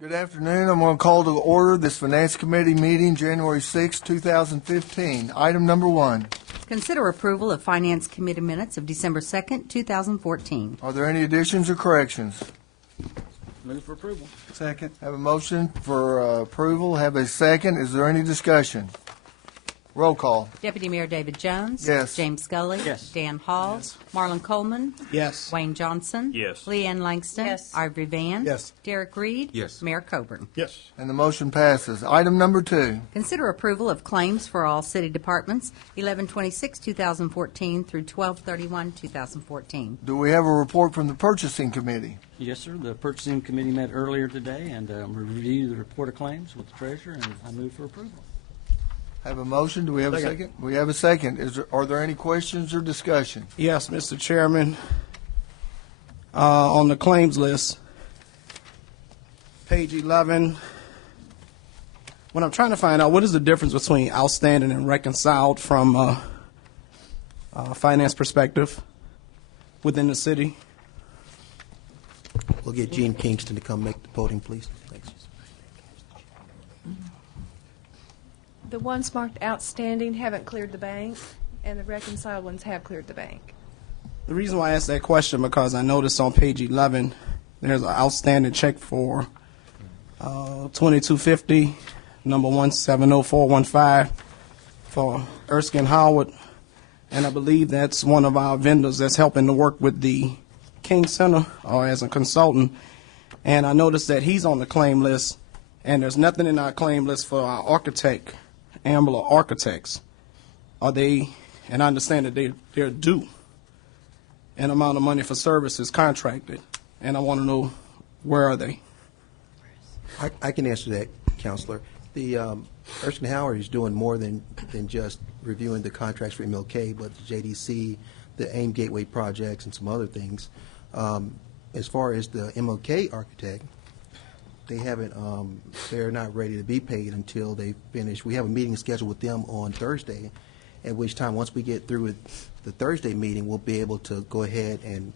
Good afternoon. I'm going to call to order this Finance Committee meeting, January 6, 2015. Item number 1. Consider approval of Finance Committee minutes of December 2nd, 2014. Are there any additions or corrections? Move for approval. Second. Have a motion for approval. Have a second. Is there any discussion? Roll call. Deputy Mayor David Jones. Yes. James Scully. Yes. Dan Hall. Yes. Marlon Coleman. Yes. Wayne Johnson. Yes. Leanne Langston. Yes. Ivory Van. Yes. Derek Reed. Yes. Mayor Coburn. Yes. And the motion passes. Item number 2. Consider approval of claims for all city departments, 11/26/2014 through 12/31/2014. Do we have a report from the Purchasing Committee? Yes, sir. The purchasing committee met earlier today and reviewed the report of claims with the treasurer, and I move for approval. Have a motion. Do we have a second? We have a second. Are there any questions or discussion? Yes, Mr. Chairman. On the claims list, page 11, what I'm trying to find out, what is the difference between outstanding and reconciled from a finance perspective within the city? We'll get Gene Kingston to come make the voting, please. Thanks. The ones marked outstanding haven't cleared the bank, and the reconciled ones have cleared the bank. The reason why I asked that question because I noticed on page 11 there's an outstanding check for 2250, number 170415 for Erskine Howard, and I believe that's one of our vendors that's helping to work with the King Center or as a consultant. And I noticed that he's on the claim list, and there's nothing in our claim list for our architect, Ambler Architects. Are they, and I understand that they're due an amount of money for services contracted, and I want to know where are they? I can answer that, Counselor. The Erskine Howard is doing more than just reviewing the contracts for MLK, but the JDC, the AIM Gateway projects, and some other things. As far as the MLK architect, they haven't. They're not ready to be paid until they finish. We have a meeting scheduled with them on Thursday, at which time, once we get through with the Thursday meeting, we'll be able to go ahead and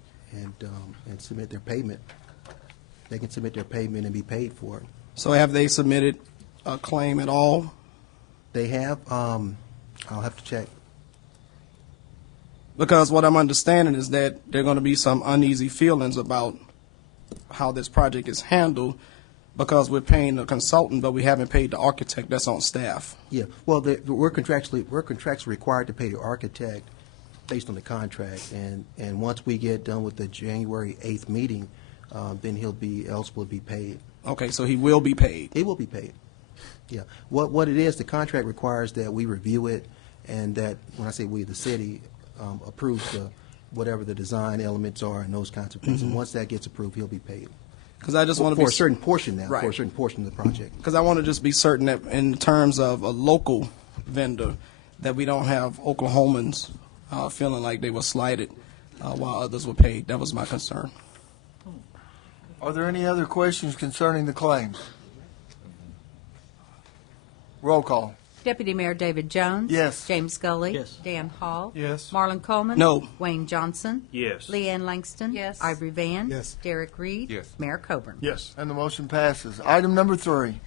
submit their payment. They can submit their payment and be paid for it. So have they submitted a claim at all? They have. I'll have to check. Because what I'm understanding is that there are going to be some uneasy feelings about how this project is handled because we're paying the consultant, but we haven't paid the architect that's on staff. Yeah. Well, we're contractually required to pay the architect based on the contract, and once we get done with the January 8th meeting, then he'll be eligible to be paid. Okay, so he will be paid. He will be paid. Yeah. What it is, the contract requires that we review it, and that when I say we, the city, approves whatever the design elements are and those kinds of things. And once that gets approved, he'll be paid. Because I just want to for be a certain portion now, Right. for a certain portion of the project. Because I want to just be certain that in terms of a local vendor, that we don't have Oklahomans feeling like they were slighted while others were paid. That was my concern. Are there any other questions concerning the claims? Roll call. Deputy Mayor David Jones. Yes. James Scully. Yes. Dan Hall. Yes. Marlon Coleman. No. Wayne Johnson. Yes. Leanne Langston. Yes. Ivory Van. Yes. Derek Reed. Yes. Mayor Coburn. Yes. And the motion passes. Item number 3.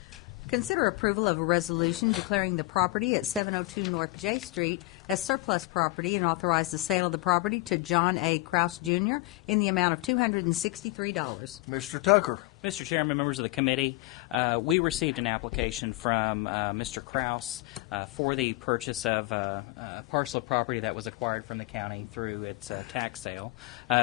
Consider approval of a resolution declaring the property at 702 North J Street as surplus property and authorize the sale of the property to John A. Kraus, Jr. in the amount of $263. Mr. Tucker. Mr. Chairman, members of the committee, we received an application from Mr. Kraus for the purchase of a parcel of property that was acquired from the county through its tax sale.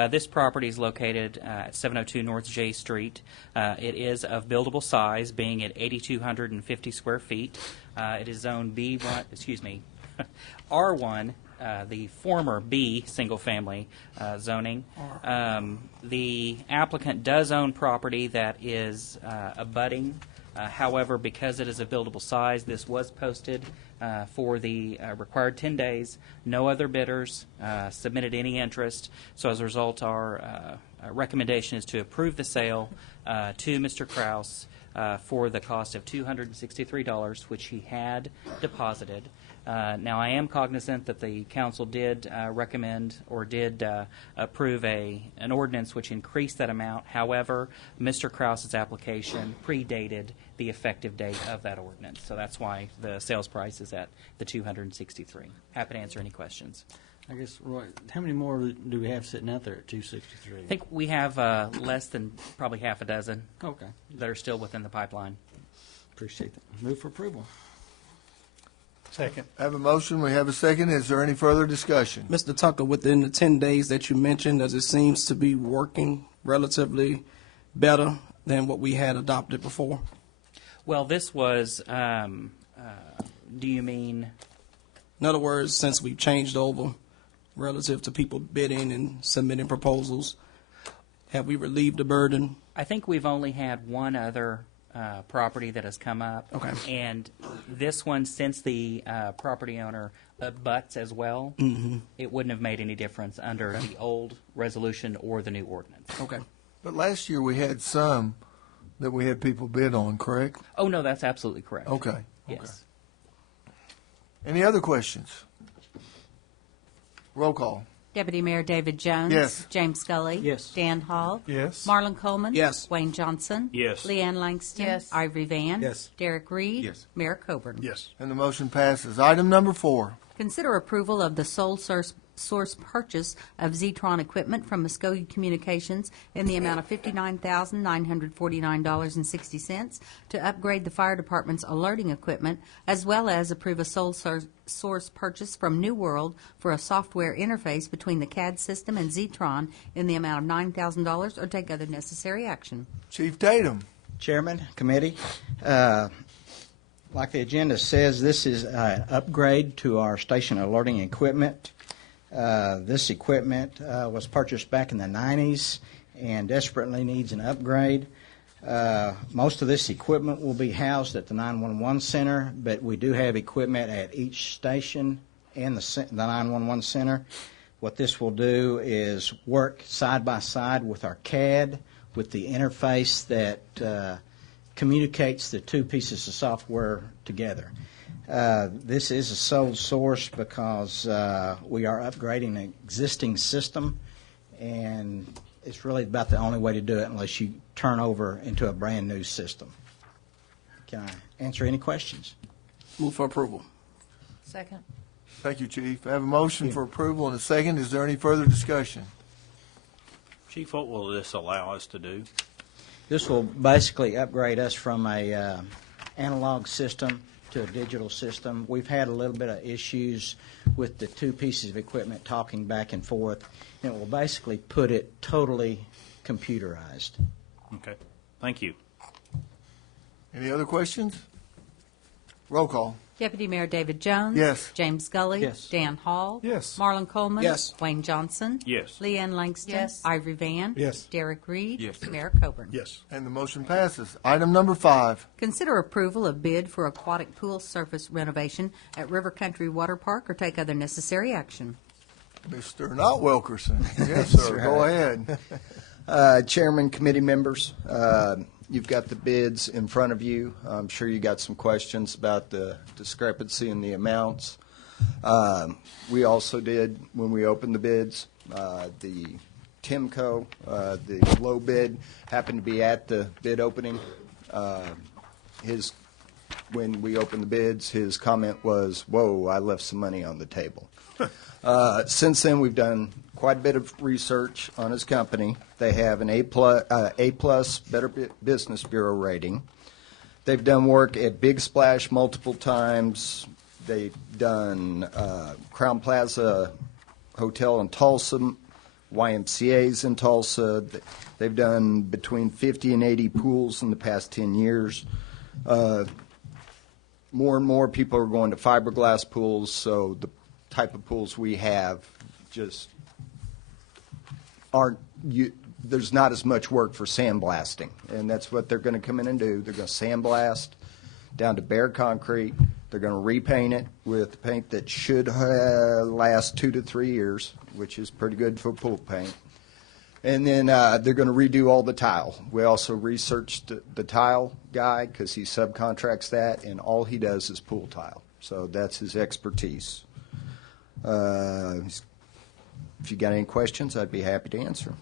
This property is located at 702 North J Street. It is of buildable size, being at 8,250 square feet. It is zone R1, the former B single-family zoning. The applicant does own property that is abutting. However, because it is a buildable size, this was posted for the required 10 days. No other bidders submitted any interest. So as a result, our recommendation is to approve the sale to Mr. Kraus for the cost of $263, which he had deposited. Now, I am cognizant that the council did recommend or did approve an ordinance which increased that amount. However, Mr. Krause's application predated the effective date of that ordinance, so that's why the sales price is at the $263. Happy to answer any questions. I guess, Roy, how many more do we have sitting out there at 263? I think we have less than probably half a dozen Okay. that are still within the pipeline. Appreciate that. Move for approval. I have a motion, we have a second. Is there any further discussion? Mr. Tucker, within the 10 days that you mentioned, as it seems to be working relatively better than what we had adopted before? Well, this was, do you mean? In other words, since we've changed over relative to people bidding and submitting proposals, have we relieved the burden? I think we've only had one other property that has come up. Okay. And this one, since the property owner abuts as well, it wouldn't have made any difference under the old resolution or the new ordinance. Okay. But last year, we had some that we had people bid on, correct? Oh, no, that's absolutely correct. Okay. Yes. Any other questions? Roll call. Deputy Mayor David Jones. Yes. James Scully. Yes. Dan Hall. Yes. Marlon Coleman. Yes. Wayne Johnson. Yes. Leanne Langston. Yes. Ivory Van. Yes. Derek Reed. Yes. Mayor Coburn. Yes. And the motion passes. Item number 4. Consider approval of the sole source purchase of Zetron equipment from Muskogee Communications in the amount of $59,949.60 to upgrade the fire department's alerting equipment, as well as approve a sole source purchase from New World for a software interface between the CAD system and Zetron in the amount of $9,000, or take other necessary action. Chief Tatum. Chairman, committee, like the agenda says, this is an upgrade to our station alerting equipment. This equipment was purchased back in the 90s and desperately needs an upgrade. Most of this equipment will be housed at the 911 center, but we do have equipment at each station and the 911 center. What this will do is work side by side with our CAD, with the interface that communicates the two pieces of software together. This is a sole source because we are upgrading an existing system, and it's really about the only way to do it unless you turn over into a brand new system. Can I answer any questions? Move for approval. Second. Thank you, Chief. I have a motion for approval and a second. Is there any further discussion? Chief, what will this allow us to do? This will basically upgrade us from a analog system to a digital system. We've had a little bit of issues with the two pieces of equipment talking back and forth, and it will basically put it totally computerized. Okay. Thank you. Any other questions? Roll call. Deputy Mayor David Jones. Yes. James Scully. Yes. Dan Hall. Yes. Marlon Coleman. Yes. Wayne Johnson. Yes. Leanne Langston. Yes. Ivory Van. Yes. Derek Reed. Yes. Mayor Coburn. Yes. And the motion passes. Item number 5. Consider approval of bid for aquatic pool surface renovation at River Country Water Park, or take other necessary action. Mr. Not Wilkerson. Yes, sir. Go ahead. Chairman, committee members, you've got the bids in front of you. I'm sure you got some questions about the discrepancy in the amounts. We also did, when we opened the bids, the Timco, the low bid, happened to be at the bid opening. When we opened the bids, his comment was, "Whoa, I left some money on the table." Since then, we've done quite a bit of research on his company. They have an A plus Better Business Bureau rating. They've done work at Big Splash multiple times. They've done Crown Plaza Hotel in Tulsa, YMCA's in Tulsa. They've done between 50 and 80 pools in the past 10 years. More and more people are going to fiberglass pools, so the type of pools we have just there's not as much work for sandblasting, and that's what they're going to come in and do. They're going to sandblast down to bare concrete. They're going to repaint it with paint that should last 2 to 3 years, which is pretty good for pool paint. And then they're going to redo all the tile. We also researched the tile guy because he subcontracts that, and all he does is pool tile. So that's his expertise. If you got any questions, I'd be happy to answer.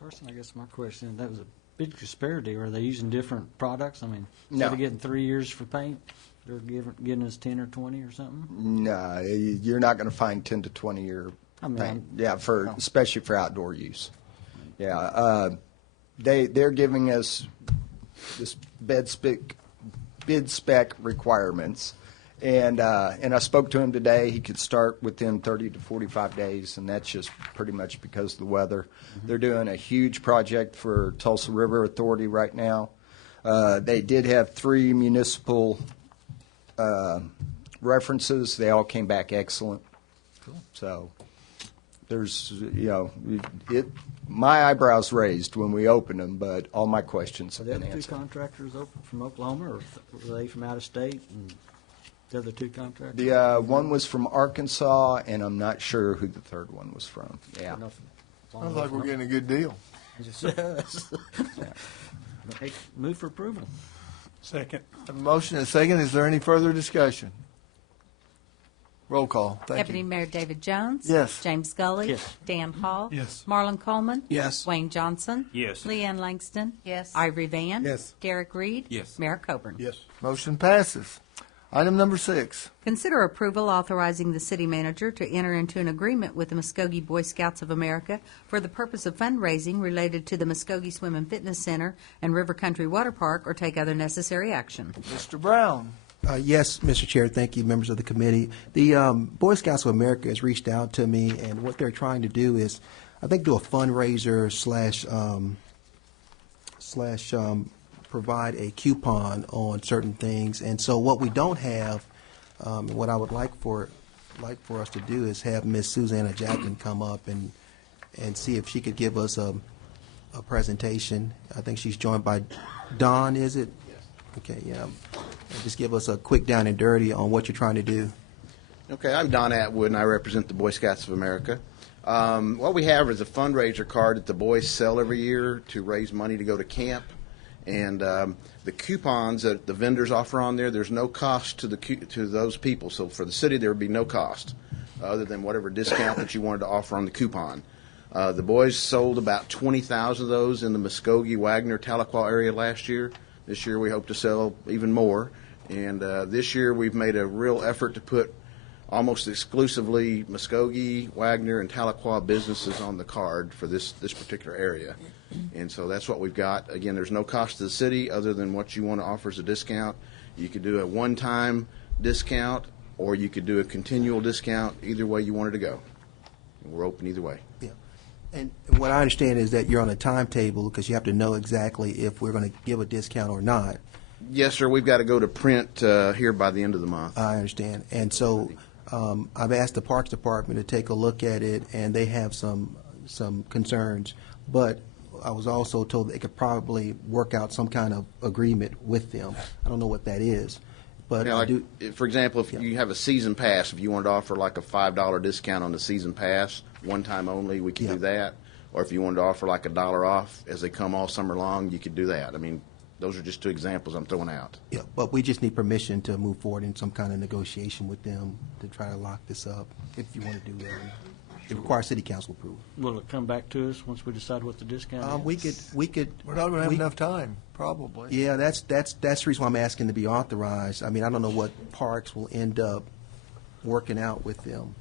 Carson, I guess my question, that was a big disparity. Are they using different products? I mean, No. instead of getting 3 years for paint, they're getting us 10 or 20 or something? No, you're not going to find 10 to 20 year I mean, paint. Yeah, especially for outdoor use. Yeah, they're giving us this bid spec requirements, and I spoke to him today. He could start within 30 to 45 days, and that's just pretty much because of the weather. Mm-hmm. They're doing a huge project for Tulsa River Authority right now. They did have 3 municipal references. They all came back excellent. Cool. So there's, my eyebrows raised when we opened them, but all my questions Are have the been other 2 answered. contractors from Oklahoma, or were they from out of state? And the other 2 contractors? The one was from Arkansas, and I'm not sure who the third one was from. Yeah. Sounds like we're getting a good deal. Hey, move for approval. Second. Have a motion and a second. Is there any further discussion? Roll call. Thank Deputy you. Mayor David Jones. Yes. James Scully. Yes. Dan Hall. Yes. Marlon Coleman. Yes. Wayne Johnson. Yes. Leanne Langston. Yes. Ivory Van. Yes. Derek Reed. Yes. Mayor Coburn. Yes. Motion passes. Item number 6. Consider approval authorizing the city manager to enter into an agreement with the Muskogee Boy Scouts of America for the purpose of fundraising related to the Muskogee Swim and Fitness Center and River Country Water Park, or take other necessary action. Mr. Brown. Yes, Mr. Chair, thank you, members of the committee. The Boy Scouts of America has reached out to me, and what they're trying to do is, I think, do a fundraiser slash provide a coupon on certain things. And so what we don't have, what I would like for us to do is have Miss Susanna Jackson come up and see if she could give us a presentation. I think she's joined by Don, is it? Okay, yeah. Just give us a quick down and dirty on what you're trying to do. Okay, I'm Don Atwood, and I represent the Boy Scouts of America. What we have is a fundraiser card that the boys sell every year to raise money to go to camp. And the coupons that the vendors offer on there, there's no cost to those people. So for the city, there would be no cost other than whatever discount that you wanted to offer on the coupon. The boys sold about 20,000 of those in the Muskogee, Wagner, Tahlequah area last year. This year we hope to sell even more. And this year we've made a real effort to put almost exclusively Muskogee, Wagner, and Tahlequah businesses on the card for this particular area. And so that's what we've got. Again, there's no cost to the city other than what you want to offer as a discount. You could do a one-time discount, or you could do a continual discount, either way you wanted to go. We're open either way. Yeah. And what I understand is that you're on a timetable because you have to know exactly if we're going to give a discount or not. Yes, sir. We've got to go to print here by the end of the month. I understand. And so I've asked the Parks Department to take a look at it, and they have some concerns. But I was also told they could probably work out some kind of agreement with them. I don't know what that is. But Yeah, I like, do. for example, if Yeah. you have a season pass, if you wanted to offer like a $5 discount on the season pass, one time only, we could Yeah. do that. Or if you wanted to offer like $1 off as they come all summer long, you could do that. I mean, those are just 2 examples I'm throwing out. Yeah, but we just need permission to move forward in some kind of negotiation with them to try to lock this up, if you want to do that. It requires city council approval. Will it come back to us once we decide what the discount is? We could. We're not going to have enough time, probably. Yeah, that's the reason why I'm asking to be authorized. I mean, I don't know what parks will end up working out with them.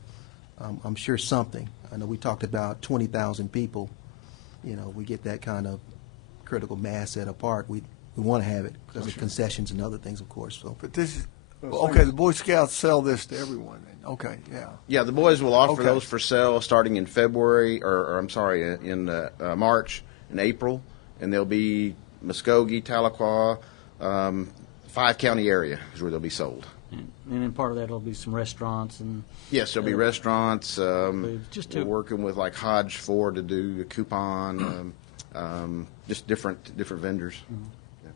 I'm sure something. I know we talked about 20,000 people. You know, we get that kind of critical mass at a park. We want to have it because of concessions and other things, of course. So. But this is, okay, the Boy Scouts sell this to everyone. Okay, yeah. Yeah, the boys will offer Okay. those for sale starting in February, or I'm sorry, in March and April, and they'll be Muskogee, Tahlequah, 5-county area is where they'll be sold. And then part of that will be some restaurants and Yes, there'll be restaurants. just We're to working with like Hodge Ford to do a coupon, just different vendors.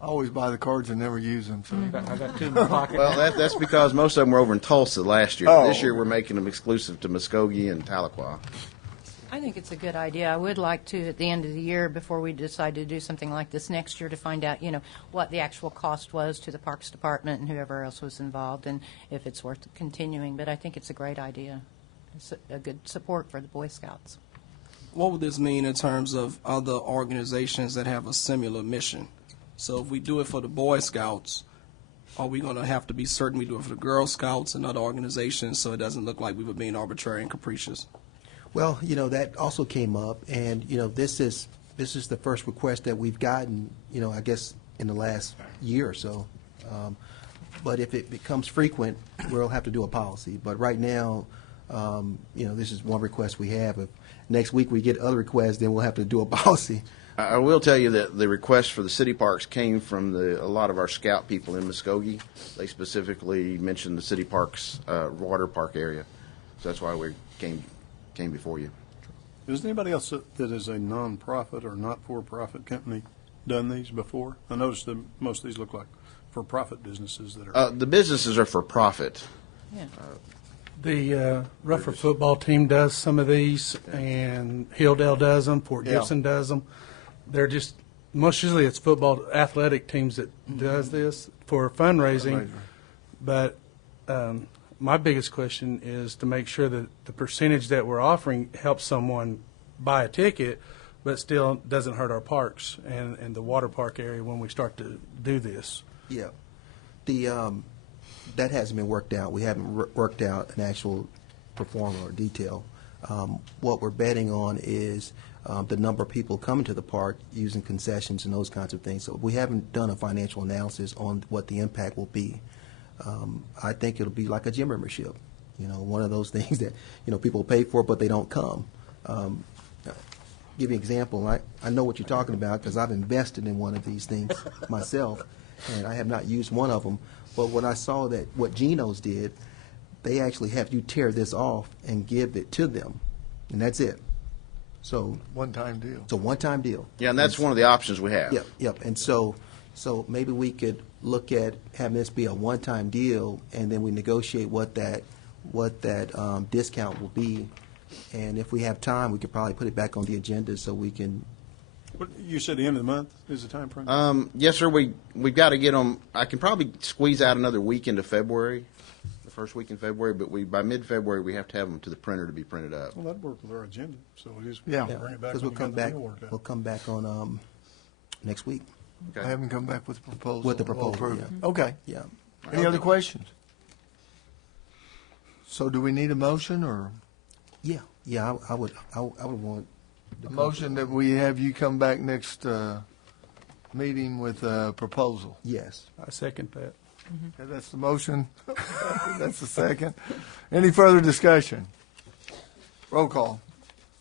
I always buy the cards and never use them. So. I got 2 in my pocket. Well, that's because most of them were over in Tulsa last year. Oh. This year we're making them exclusive to Muskogee and Tahlequah. I think it's a good idea. I would like to, at the end of the year, before we decide to do something like this next year, to find out, what the actual cost was to the Parks Department and whoever else was involved, and if it's worth continuing. But I think it's a great idea. It's a good support for the Boy Scouts. What would this mean in terms of other organizations that have a similar mission? So if we do it for the Boy Scouts, are we going to have to be certain we do it for the Girl Scouts and other organizations so it doesn't look like we were being arbitrary and capricious? Well, that also came up, and, this is the first request that we've gotten, I guess, in the last year or so. But if it becomes frequent, we'll have to do a policy. But right now, this is one request we have. If next week we get other requests, then we'll have to do a policy. I will tell you that the request for the city parks came from a lot of our scout people in Muskogee. They specifically mentioned the city parks, water park area. So that's why we came before you. Has anybody else that is a nonprofit or not-for-profit company done these before? I noticed that most of these look like for-profit businesses that are. The businesses are for profit. Yeah. The Rufford football team does some of these, and Hilldale does them, Port Gibson does them. They're just, most usually it's football athletic teams that does this for fundraising. But my biggest question is to make sure that the percentage that we're offering helps someone buy a ticket, but still doesn't hurt our parks and the water park area when we start to do this. Yeah. That hasn't been worked out. We haven't worked out an actual performer or detail. What we're betting on is the number of people coming to the park using concessions and those kinds of things. So we haven't done a financial analysis on what the impact will be. I think it'll be like a gym membership, one of those things that, people pay for, but they don't come. Give you an example. I know what you're talking about because I've invested in one of these things myself, and I have not used one of them. But when I saw that what Geno's did, they actually have you tear this off and give it to them, and that's it. So One-time deal. it's a one-time deal. Yeah, and that's one of the options we have. Yep. And so maybe we could look at having this be a one-time deal, and then we negotiate what that discount will be. And if we have time, we could probably put it back on the agenda so we can. What, you said the end of the month is the time frame? Yes, sir. We've got to get them. I can probably squeeze out another week into February, the first week in February. But by mid-February, we have to have them to the printer to be printed up. Well, that'd work with our agenda. So we just Yeah. bring it back. Because when we got the deal worked out. we'll come back on next week. I haven't come back with a proposal. With the We'll proposal, approve it. yeah. Okay. Yeah. Any other questions? So do we need a motion or Yeah. I would want a motion that we have you come back next meeting with a proposal? Yes. I second that. Okay, that's the motion. That's the second. Any further discussion? Roll call.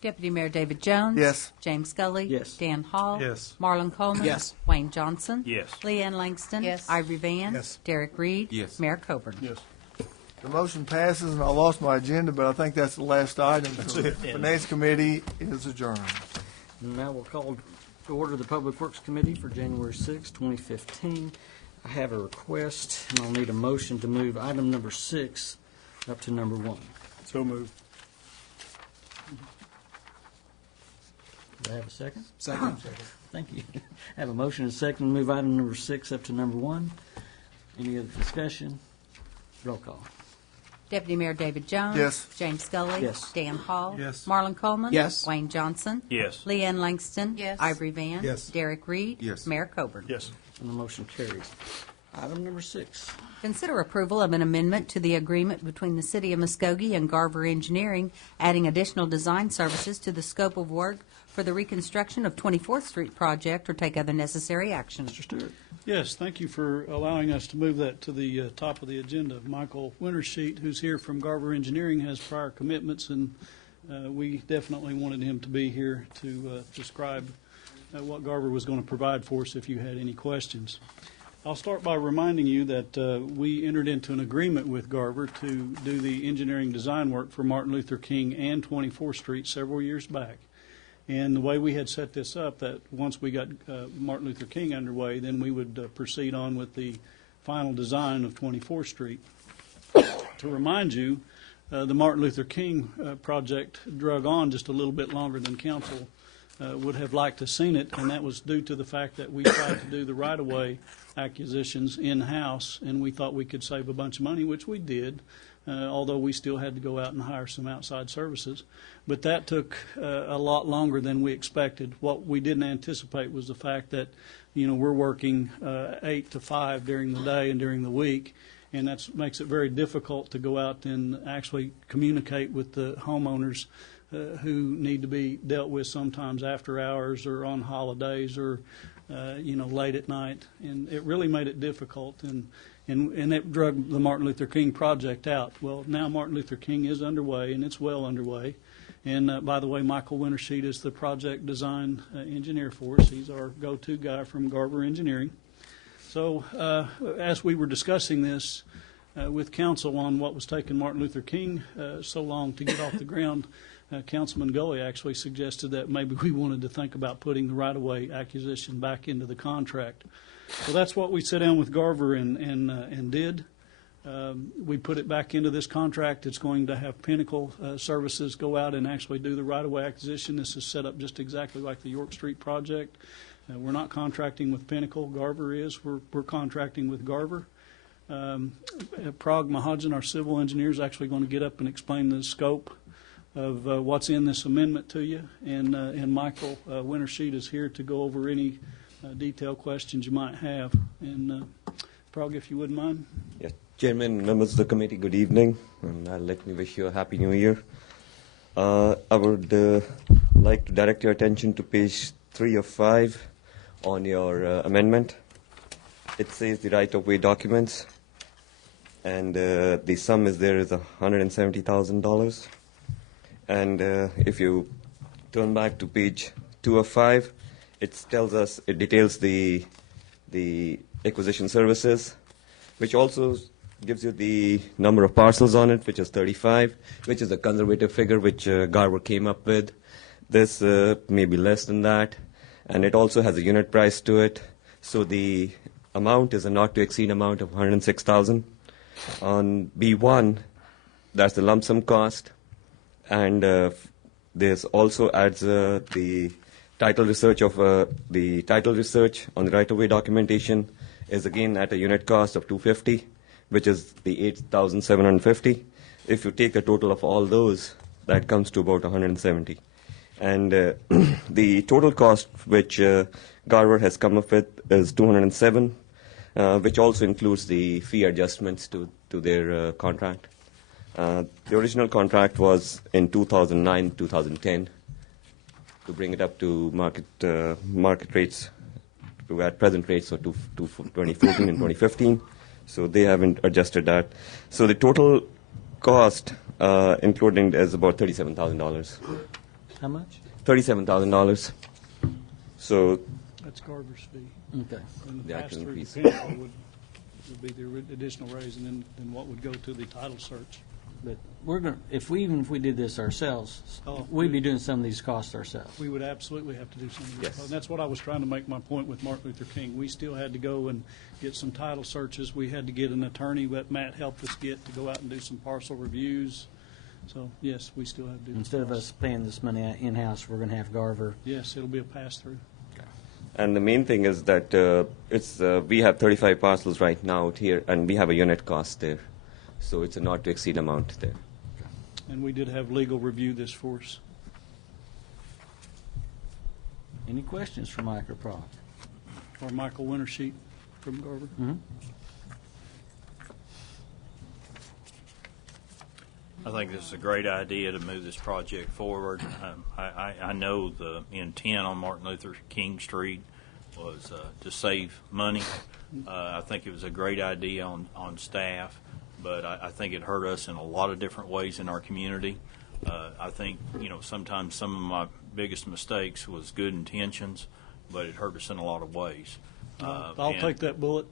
Deputy Mayor David Jones. Yes. James Scully. Yes. Dan Hall. Yes. Marlon Coleman. Yes. Wayne Johnson. Yes. Leanne Langston. Yes. Ivory Van. Yes. Derek Reed. Yes. Mayor Coburn. Yes. The motion passes, and I lost my agenda, but I think that's the last item. So the Finance Committee is adjourned. Now we'll call to order the Public Works Committee for January 6, 2015. I have a request, and I'll need a motion to move item number 6 up to number 1. So moved. Do I have a second? Second. Thank you. I have a motion and a second to move item number 6 up to number 1. Any other discussion? Roll call. Deputy Mayor David Jones. Yes. James Scully. Yes. Dan Hall. Yes. Marlon Coleman. Yes. Wayne Johnson. Yes. Leanne Langston. Yes. Ivory Van. Yes. Derek Reed. Yes. Mayor Coburn. Yes. And the motion carries. Item number 6. Consider approval of an amendment to the agreement between the City of Muskogee and Garver Engineering, adding additional design services to the scope of work for the reconstruction of 24th Street project, or take other necessary action. Mr. Stewart. Yes, thank you for allowing us to move that to the top of the agenda. Michael Wintersheet, who's here from Garver Engineering, has prior commitments, and we definitely wanted him to be here to describe what Garver was going to provide for us if you had any questions. I'll start by reminding you that we entered into an agreement with Garver to do the engineering design work for Martin Luther King and 24th Street several years back. And the way we had set this up, that once we got Martin Luther King underway, then we would proceed on with the final design of 24th Street. To remind you, the Martin Luther King project drug on just a little bit longer than council would have liked to seen it, and that was due to the fact that we tried to do the right-of-way acquisitions in-house, and we thought we could save a bunch of money, which we did, although we still had to go out and hire some outside services. But that took a lot longer than we expected. What we didn't anticipate was the fact that, we're working 8 to 5 during the day and during the week, and that makes it very difficult to go out and actually communicate with the homeowners who need to be dealt with sometimes after hours or on holidays or late at night, and it really made it difficult, and it drug the Martin Luther King project out. Well, now Martin Luther King is underway, and it's well underway. And by the way, Michael Wintersheet is the project design engineer for us. He's our go-to guy from Garver Engineering. So as we were discussing this with council on what was taking Martin Luther King so long to get off the ground, Councilman Gully actually suggested that maybe we wanted to think about putting the right-of-way acquisition back into the contract. So that's what we sat down with Garver and did. We put it back into this contract. It's going to have Pinnacle Services go out and actually do the right-of-way acquisition. This is set up just exactly like the York Street project. We're not contracting with Pinnacle. Garver is. We're contracting with Garver. Prague Mahajan, our civil engineer, is actually going to get up and explain the scope of what's in this amendment to you. And Michael Wintersheet is here to go over any detailed questions you might have. And Prague, if you wouldn't mind. Yes. Chairman, members of the committee, good evening, and let me wish you a happy new year. I would like to direct your attention to page 3 of 5 on your amendment. It says the right-of-way documents, and the sum is $170,000. And if you turn back to page 2 of 5, it details the acquisition services, which also gives you the number of parcels on it, which is 35, which is a conservative figure which Garver came up with. This may be less than that, and it also has a unit price to it. So the amount is a not to exceed amount of $106,000. On B1, that's the lump sum cost, and this also adds the title research on the right-of-way documentation is again at a unit cost of $250, which is the $8,750. If you take the total of all those, that comes to about $170. And the total cost which Garver has come up with is $207, which also includes the fee adjustments to their contract. The original contract was in 2009-2010 to bring it up to market rates, to at present rates, so to 2014 and 2015. So they haven't adjusted that. So the total cost, including, is about $37,000. How much? $37,000. So that's Garver's fee. Okay. And The the actual pass-through increase. to Pinnacle would be the additional raise, and then what would go to the title search. But if we did this ourselves, Oh, we'd be doing some of these costs ourselves. We would absolutely have to do something. Yes. And that's what I was trying to make my point with Martin Luther King. We still had to go and get some title searches. We had to get an attorney that Matt helped us get to go out and do some parcel reviews. So, yes, we still have to do Instead of costs. us paying this money in-house, we're going to have Garver. Yes, it'll be a pass-through. And the main thing is that we have 35 parcels right now out here, and we have a unit cost there. So it's a not to exceed amount there. And we did have legal review this for us. Any questions for Mike or Prague? Or Michael Wintersheet from Garver. I think this is a great idea to move this project forward. I know the intent on Martin Luther King Street was to save money. I think it was a great idea on staff, but I think it hurt us in a lot of different ways in our community. I think, sometimes some of my biggest mistakes was good intentions, but it hurt us in a lot of ways. I'll take that bullet.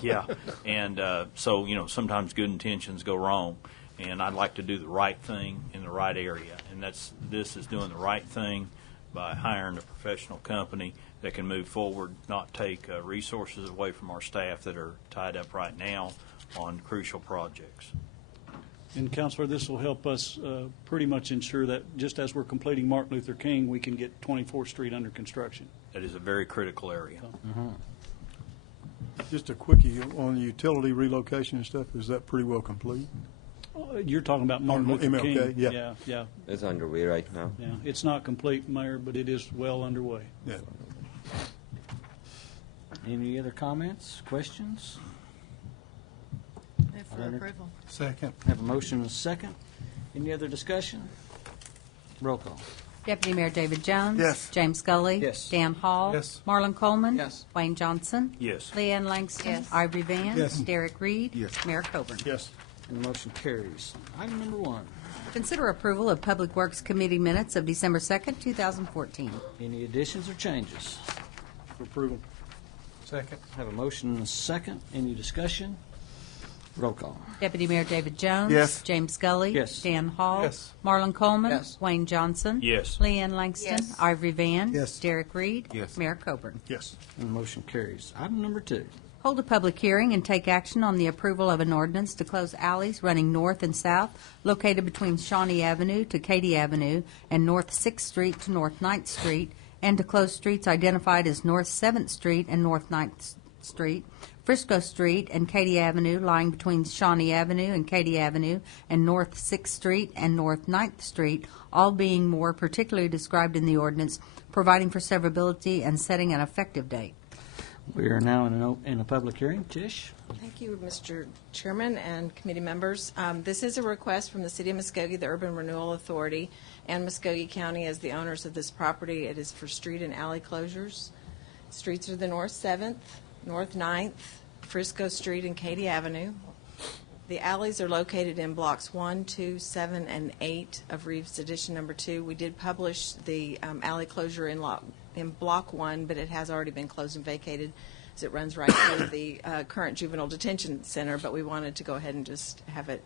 Yeah, and so sometimes good intentions go wrong, and I'd like to do the right thing in the right area, and this is doing the right thing by hiring a professional company that can move forward, not take resources away from our staff that are tied up right now on crucial projects. And Counselor, this will help us pretty much ensure that just as we're completing Martin Luther King, we can get 24th Street under construction. That is a very critical area. Just a quickie on the utility relocation and stuff, is that pretty well complete? You're talking about Martin Luther MLK, King. yeah. Yeah. It's underway right now. Yeah. It's not complete, Mayor, but it is well underway. Yeah. Any other comments, questions? Move for Leonard? approval. Second. Have a motion and a second. Any other discussion? Roll call. Deputy Mayor David Jones. Yes. James Scully. Yes. Dan Hall. Yes. Marlon Coleman. Yes. Wayne Johnson. Yes. Leanne Langston. Yes. Ivory Van. Yes. Derek Reed. Yes. Mayor Coburn. Yes. And the motion carries. Item number 1. Consider approval of Public Works Committee minutes of December 2nd, 2014. Any additions or changes? For approval. Second. Have a motion and a second. Any discussion? Roll call. Deputy Mayor David Jones. Yes. James Scully. Yes. Dan Hall. Yes. Marlon Coleman. Yes. Wayne Johnson. Yes. Leanne Langston. Yes. Ivory Van. Yes. Derek Reed. Yes. Mayor Coburn. Yes. And the motion carries. Item number 2. Hold a public hearing and take action on the approval of an ordinance to close alleys running north and south located between Shawnee Avenue to Katy Avenue and North 6th Street to North 9th Street, and to close streets identified as North 7th Street and North 9th Street, Frisco Street and Katy Avenue lying between Shawnee Avenue and Katy Avenue, and North 6th Street and North 9th Street, all being more particularly described in the ordinance, providing for severability and setting an effective date. We are now in a public hearing. Tish? Thank you, Mr. Chairman and committee members. This is a request from the City of Muskogee, the Urban Renewal Authority, and Muskogee County as the owners of this property. It is for street and alley closures. Streets are the North 7th, North 9th, Frisco Street, and Katy Avenue. The alleys are located in blocks 1, 2, 7, and 8 of Reeves Edition Number 2. We did publish the alley closure in Block 1, but it has already been closed and vacated as it runs right through the current juvenile detention center, but we wanted to go ahead and just have it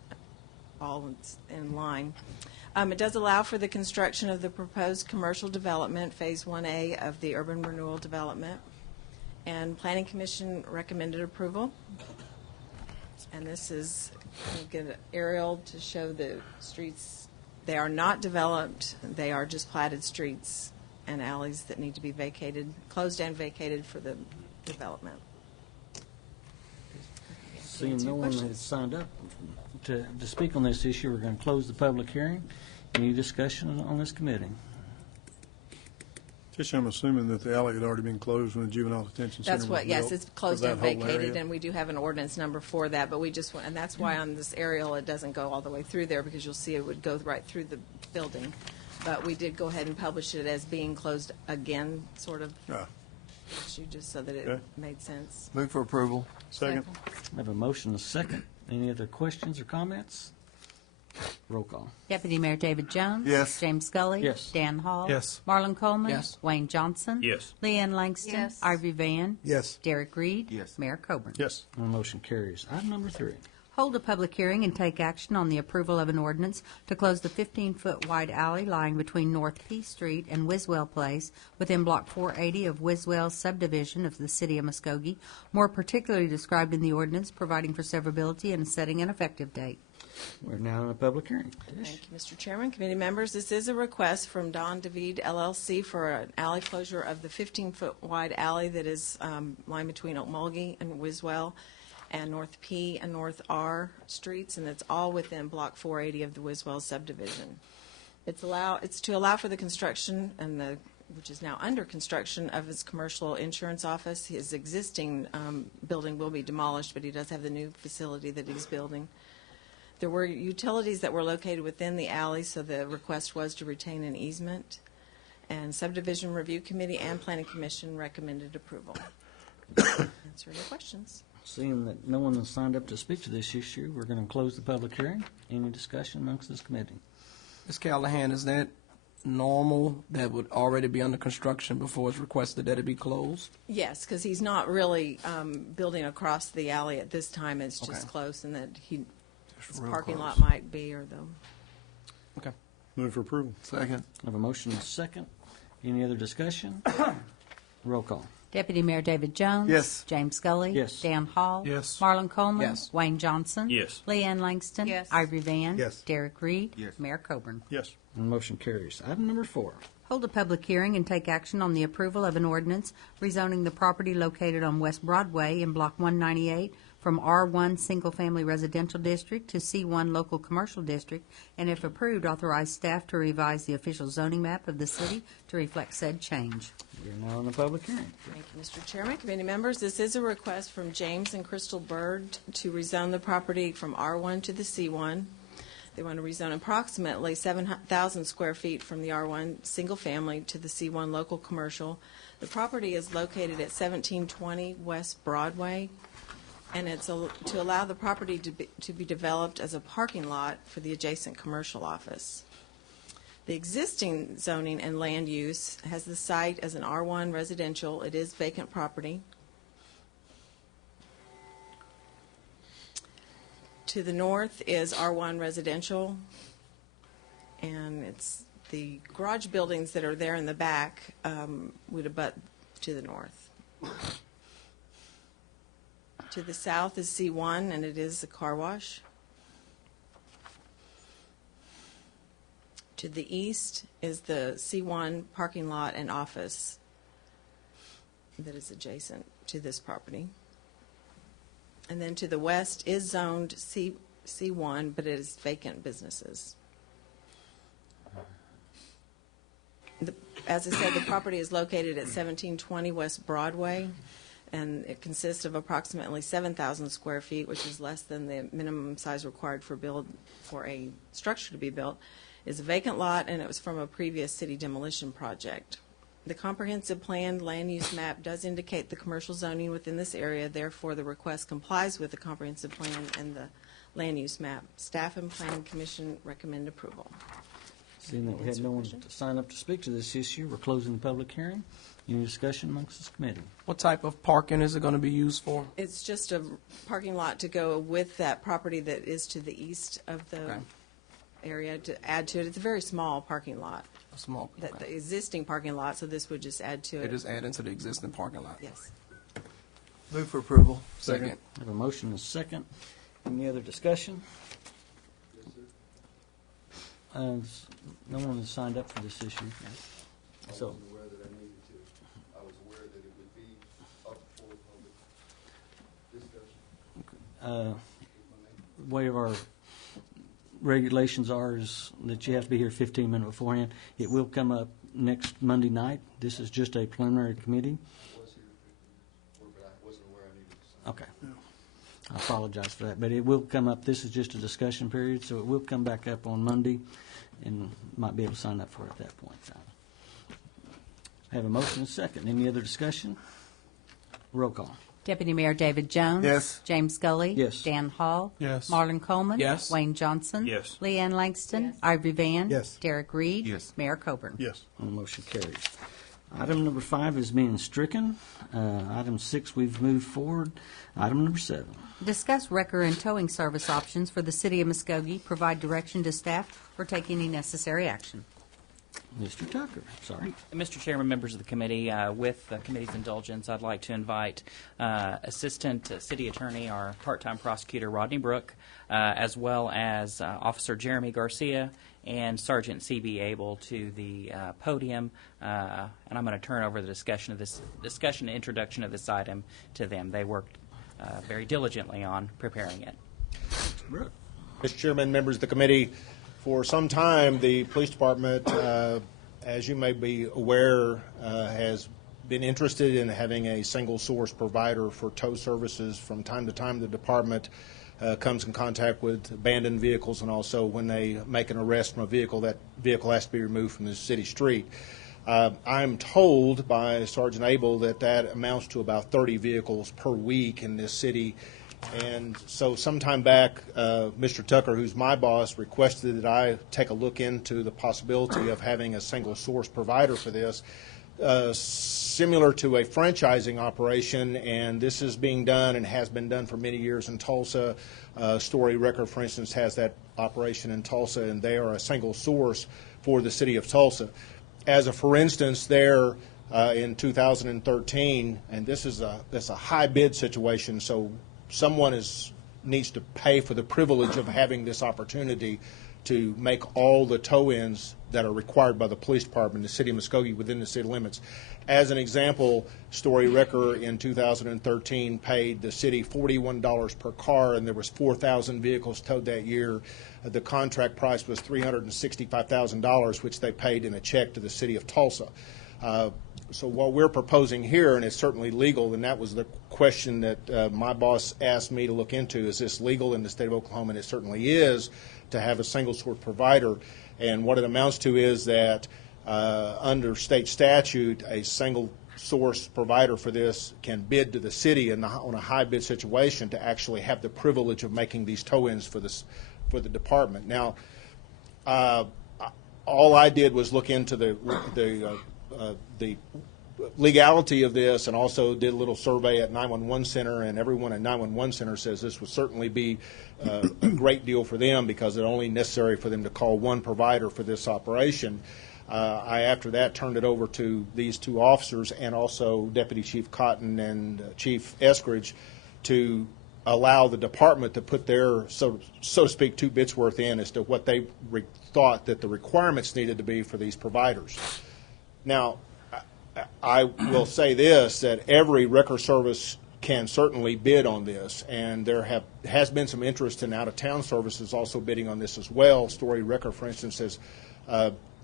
all in line. It does allow for the construction of the proposed commercial development, Phase 1A of the Urban Renewal Development, and Planning Commission recommended approval. And this is, we'll get an aerial to show the streets. They are not developed. They are just platted streets and alleys that need to be vacated, closed and vacated for the development. Seeing Answer no your one questions. has signed up to speak on this issue, we're going to close the public hearing. Any discussion on this committee? Tish, I'm assuming that the alley had already been closed when the juvenile detention center was That's built. what, yes, it's closed for that and whole vacated, area. and we do have an ordinance number for that, but we just want, and that's why on this aerial, it doesn't go all the way through there, because you'll see it would go right through the building. But we did go ahead and publish it as being closed again, sort of, Ah, issue, just so that it Okay. made sense. Move for approval. Second. I have a motion and a second. Any other questions or comments? Roll call. Deputy Mayor David Jones. Yes. James Scully. Yes. Dan Hall. Yes. Marlon Coleman. Yes. Wayne Johnson. Yes. Leanne Langston. Yes. Ivory Van. Yes. Derek Reed. Yes. Mayor Coburn. Yes. And the motion carries. Item number 3. Hold a public hearing and take action on the approval of an ordinance to close the 15-foot wide alley lying between North P Street and Wiswell Place within Block 480 of Wiswell subdivision of the City of Muskogee, more particularly described in the ordinance, providing for severability and setting an effective date. We're now in a public hearing. Tish? Thank you, Mr. Chairman, committee members. This is a request from Don David LLC for an alley closure of the 15-foot wide alley that is lying between Okmulgee and Wiswell and North P and North R streets, and it's all within Block 480 of the Wiswell subdivision. It's to allow for the construction and which is now under construction of his commercial insurance office. His existing building will be demolished, but he does have the new facility that he's building. There were utilities that were located within the alley, so the request was to retain an easement. And Subdivision Review Committee and Planning Commission recommended approval. Answer any questions. Seeing that no one has signed up to speak to this issue, we're going to close the public hearing. Any discussion amongst this committee? Ms. Callahan, is that normal that would already be under construction before it's requested that it be closed? Yes, because he's not really building across the alley at this time. It's just Okay. close, and that his real parking close. lot might be, or the Okay. Move for approval. Second. I have a motion and a second. Any other discussion? Roll call. Deputy Mayor David Jones. Yes. James Scully. Yes. Dan Hall. Yes. Marlon Coleman. Yes. Wayne Johnson. Yes. Leanne Langston. Yes. Ivory Van. Yes. Derek Reed. Yes. Mayor Coburn. Yes. And the motion carries. Item number 4. Hold a public hearing and take action on the approval of an ordinance rezoning the property located on West Broadway in Block 198 from R1 Single Family Residential District to C1 Local Commercial District, and if approved, authorize staff to revise the official zoning map of the city to reflect said change. We're now in the public hearing. Thank you, Mr. Chairman, committee members. This is a request from James and Crystal Bird to rezone the property from R1 to the C1. They want to rezone approximately 7,000 square feet from the R1 single family to the C1 local commercial. The property is located at 1720 West Broadway, and it's to allow the property to be developed as a parking lot for the adjacent commercial office. The existing zoning and land use has the site as an R1 residential. It is vacant property. To the north is R1 residential, and it's the garage buildings that are there in the back would abut to the north. To the south is C1, and it is a car wash. To the east is the C1 parking lot and office that is adjacent to this property. And then to the west is zoned C1, but it is vacant businesses. As I said, the property is located at 1720 West Broadway, and it consists of approximately 7,000 square feet, which is less than the minimum size required for a structure to be built. It's a vacant lot, and it was from a previous city demolition project. The comprehensive plan land use map does indicate the commercial zoning within this area. Therefore, the request complies with the comprehensive plan and the land use map. Staff and Planning Commission recommend approval. Seeing that we had no one to sign up to speak to this issue, we're closing the public hearing. Any discussion amongst this committee? What type of parking is it going to be used for? It's just a parking lot to go with that property that is to the east of the area to add to it. It's a very small parking lot. A small. The existing parking lot, so this would just add to it. It is adding to the existing parking lot. Yes. Move for approval. Second. I have a motion and a second. Any other discussion? No one has signed up for this issue. So. The way of our regulations are is that you have to be here 15 minutes beforehand. It will come up next Monday night. This is just a preliminary committee. Okay. I apologize for that, but it will come up. This is just a discussion period, so it will come back up on Monday, and might be able to sign up for it at that point in time. I have a motion and a second. Any other discussion? Roll call. Deputy Mayor David Jones. Yes. James Scully. Yes. Dan Hall. Yes. Marlon Coleman. Yes. Wayne Johnson. Yes. Leanne Langston. Ivory Van. Yes. Derek Reed. Yes. Mayor Coburn. Yes. And the motion carries. Item number 5 is being stricken. Item 6 we've moved forward. Item number 7. Discuss wrecker and towing service options for the city of Muskogee. Provide direction to staff or take any necessary action. Mr. Tucker, sorry. Mr. Chairman, members of the committee, with the committee's indulgence, I'd like to invite Assistant City Attorney, our part-time prosecutor, Rodney Brook, as well as Officer Jeremy Garcia and Sergeant C.B. Abel to the podium, and I'm going to turn over the discussion and introduction of this item to them. They worked very diligently on preparing it. Mr. Chairman, members of the committee, for some time, the police department, as you may be aware, has been interested in having a single source provider for tow services. From time to time, the department comes in contact with abandoned vehicles, and also when they make an arrest from a vehicle, that vehicle has to be removed from the city street. I'm told by Sergeant Abel that amounts to about 30 vehicles per week in this city. And so sometime back, Mr. Tucker, who's my boss, requested that I take a look into the possibility of having a single source provider for this, similar to a franchising operation. And this is being done and has been done for many years in Tulsa. Story Record, for instance, has that operation in Tulsa, and they are a single source for the city of Tulsa. As a for instance, there in 2013, and this is a high bid situation, so someone needs to pay for the privilege of having this opportunity to make all the tow-ins that are required by the police department in the city of Muskogee within the city limits. As an example, Story Ricker in 2013 paid the city $41 per car, and there was 4,000 vehicles towed that year. The contract price was $365,000, which they paid in a check to the city of Tulsa. So what we're proposing here, and it's certainly legal, and that was the question that my boss asked me to look into, is this legal in the state of Oklahoma? And it certainly is, to have a single source provider. And what it amounts to is that under state statute, a single source provider for this can bid to the city on a high bid situation to actually have the privilege of making these tow-ins for the department. Now, all I did was look into the legality of this, and also did a little survey at 911 Center, and everyone at 911 Center says this would certainly be a great deal for them, because it's only necessary for them to call one provider for this operation. I, after that, turned it over to these two officers, and also Deputy Chief Cotton and Chief Eskridge, to allow the department to put their, so to speak, 2 bits worth in as to what they thought that the requirements needed to be for these providers. Now, I will say this, that every wrecker service can certainly bid on this, and there has been some interest in out-of-town services also bidding on this as well. Story Wrecker, for instance,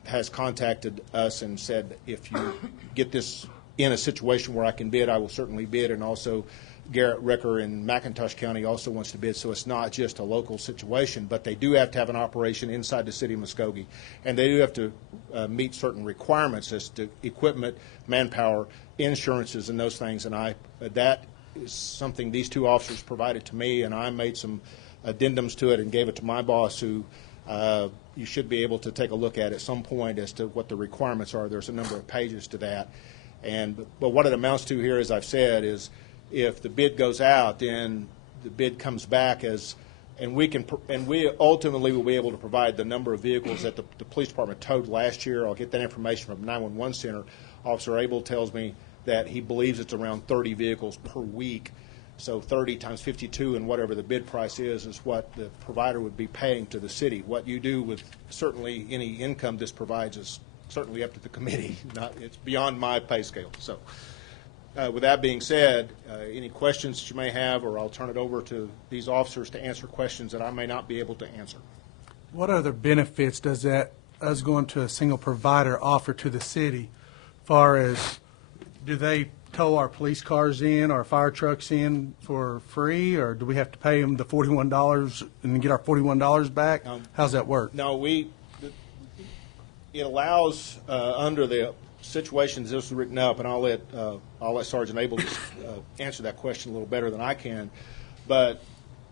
has contacted us and said, if you get this in a situation where I can bid, I will certainly bid. And also Garrett Wrecker in McIntosh County also wants to bid, so it's not just a local situation, but they do have to have an operation inside the city of Muskogee, and they do have to meet certain requirements as to equipment, manpower, insurances, and those things. And that is something these two officers provided to me, and I made some addendums to it and gave it to my boss, who you should be able to take a look at some point as to what the requirements are. There's a number of pages to that. But what it amounts to here, as I've said, is if the bid goes out, then the bid comes back and we ultimately will be able to provide the number of vehicles that the police department towed last year. I'll get that information from 911 Center. Officer Abel tells me that he believes it's around 30 vehicles per week. So 30 times 52 and whatever the bid price is what the provider would be paying to the city. What you do with certainly any income this provides is certainly up to the committee. It's beyond my pay scale. So with that being said, any questions that you may have, or I'll turn it over to these officers to answer questions that I may not be able to answer. What other benefits does that us going to a single provider offer to the city? Far as, do they tow our police cars in, our fire trucks in for free, or do we have to pay them the $41 and get our $41 back? How's that work? No, it allows under the situations this is written up, and I'll let Sergeant Abel answer that question a little better than I can. But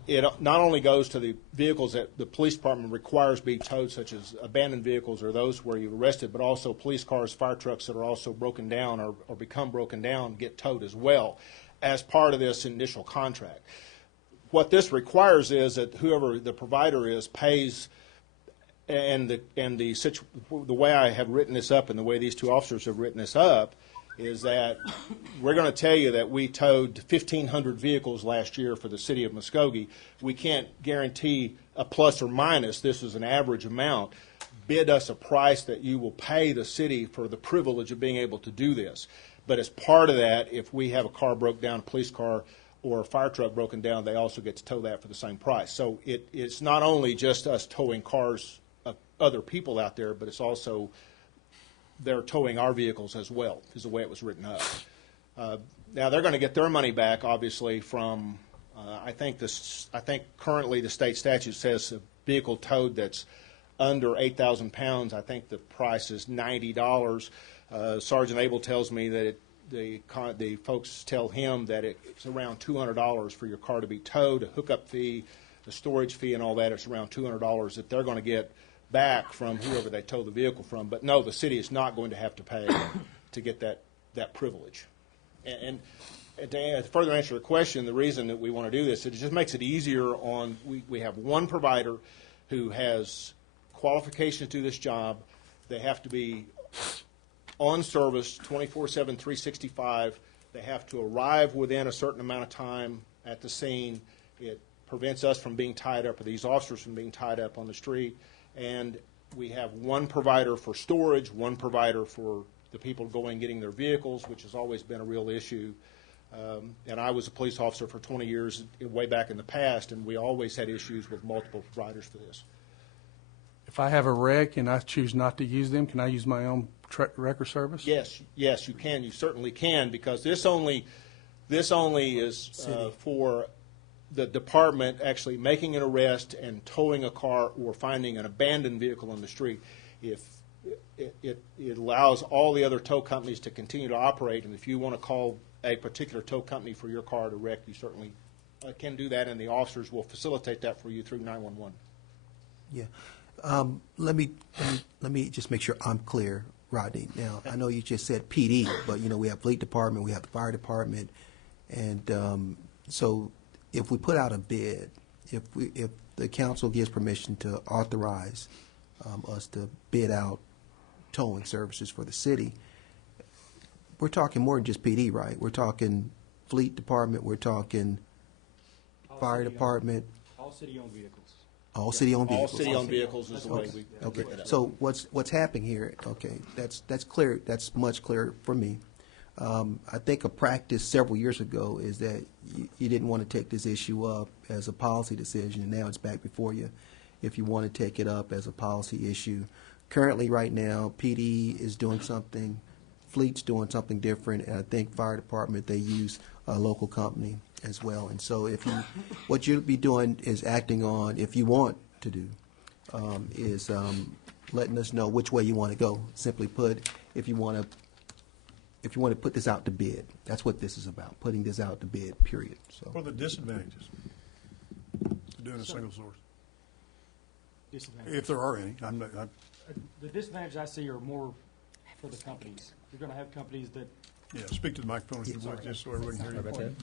it not only goes to the vehicles that the police department requires be towed, such as abandoned vehicles or those where you've arrested, but also police cars, fire trucks that are also broken down or become broken down get towed as well as part of this initial contract. What this requires is that whoever the provider is pays. And the way I have written this up and the way these two officers have written this up is that we're going to tell you that we towed 1,500 vehicles last year for the city of Muskogee. We can't guarantee a plus or minus. This is an average amount. Bid us a price that you will pay the city for the privilege of being able to do this. But as part of that, if we have a car broke down, a police car, or a fire truck broken down, they also get to tow that for the same price. So it's not only just us towing cars other people out there, but it's also they're towing our vehicles as well, is the way it was written up. Now they're going to get their money back, obviously, from I think currently the state statute says a vehicle towed that's under 8,000 pounds. I think the price is $90. Sergeant Abel tells me that the folks tell him that it's around $200 for your car to be towed, a hookup fee, the storage fee, and all that. It's around $200 that they're going to get back from whoever they tow the vehicle from. But no, the city is not going to have to pay to get that privilege. And to further answer the question, the reason that we want to do this, it just makes it easier on, we have one provider who has qualifications to do this job. They have to be on service 24/7, 365. They have to arrive within a certain amount of time at the scene. It prevents us from being tied up, or these officers from being tied up on the street. And we have one provider for storage, one provider for the people going and getting their vehicles, which has always been a real issue. And I was a police officer for 20 years way back in the past, and we always had issues with multiple providers for this. If I have a wreck and I choose not to use them, can I use my own wrecker service? Yes, you can. You certainly can, because this only is for the department actually making an arrest and towing a car or finding an abandoned vehicle on the street. If it allows all the other tow companies to continue to operate, and if you want to call a particular tow company for your car to wreck, you certainly can do that, and the officers will facilitate that for you through 911. Yeah. Let me just make sure I'm clear, Rodney. Now, I know you just said PD, but we have police department, we have the fire department, and so if we put out a bid, if the council gives permission to authorize us to bid out towing services for the city, we're talking more than just PD, right? We're talking fleet department, we're talking fire department. All city-owned vehicles. All city-owned vehicles. All city-owned vehicles is the way we Okay. get that up. So what's happening here? Okay, that's clear. That's much clearer for me. I think a practice several years ago is that you didn't want to take this issue up as a policy decision, and now it's back before you if you want to take it up as a policy issue. Currently, right now, PD is doing something, Fleet's doing something different, and I think fire department, they use a local company as well. And so what you'll be doing is acting on, if you want to do, is letting us know which way you want to go. Simply put, if you want to put this out to bid. That's what this is about, putting this out to bid, period. So. What are the disadvantages to doing a single source? If there are any. The disadvantages I see are more for the companies. You're going to have companies that... Yeah, speak to the microphone if you would, just so everyone can hear you. About that.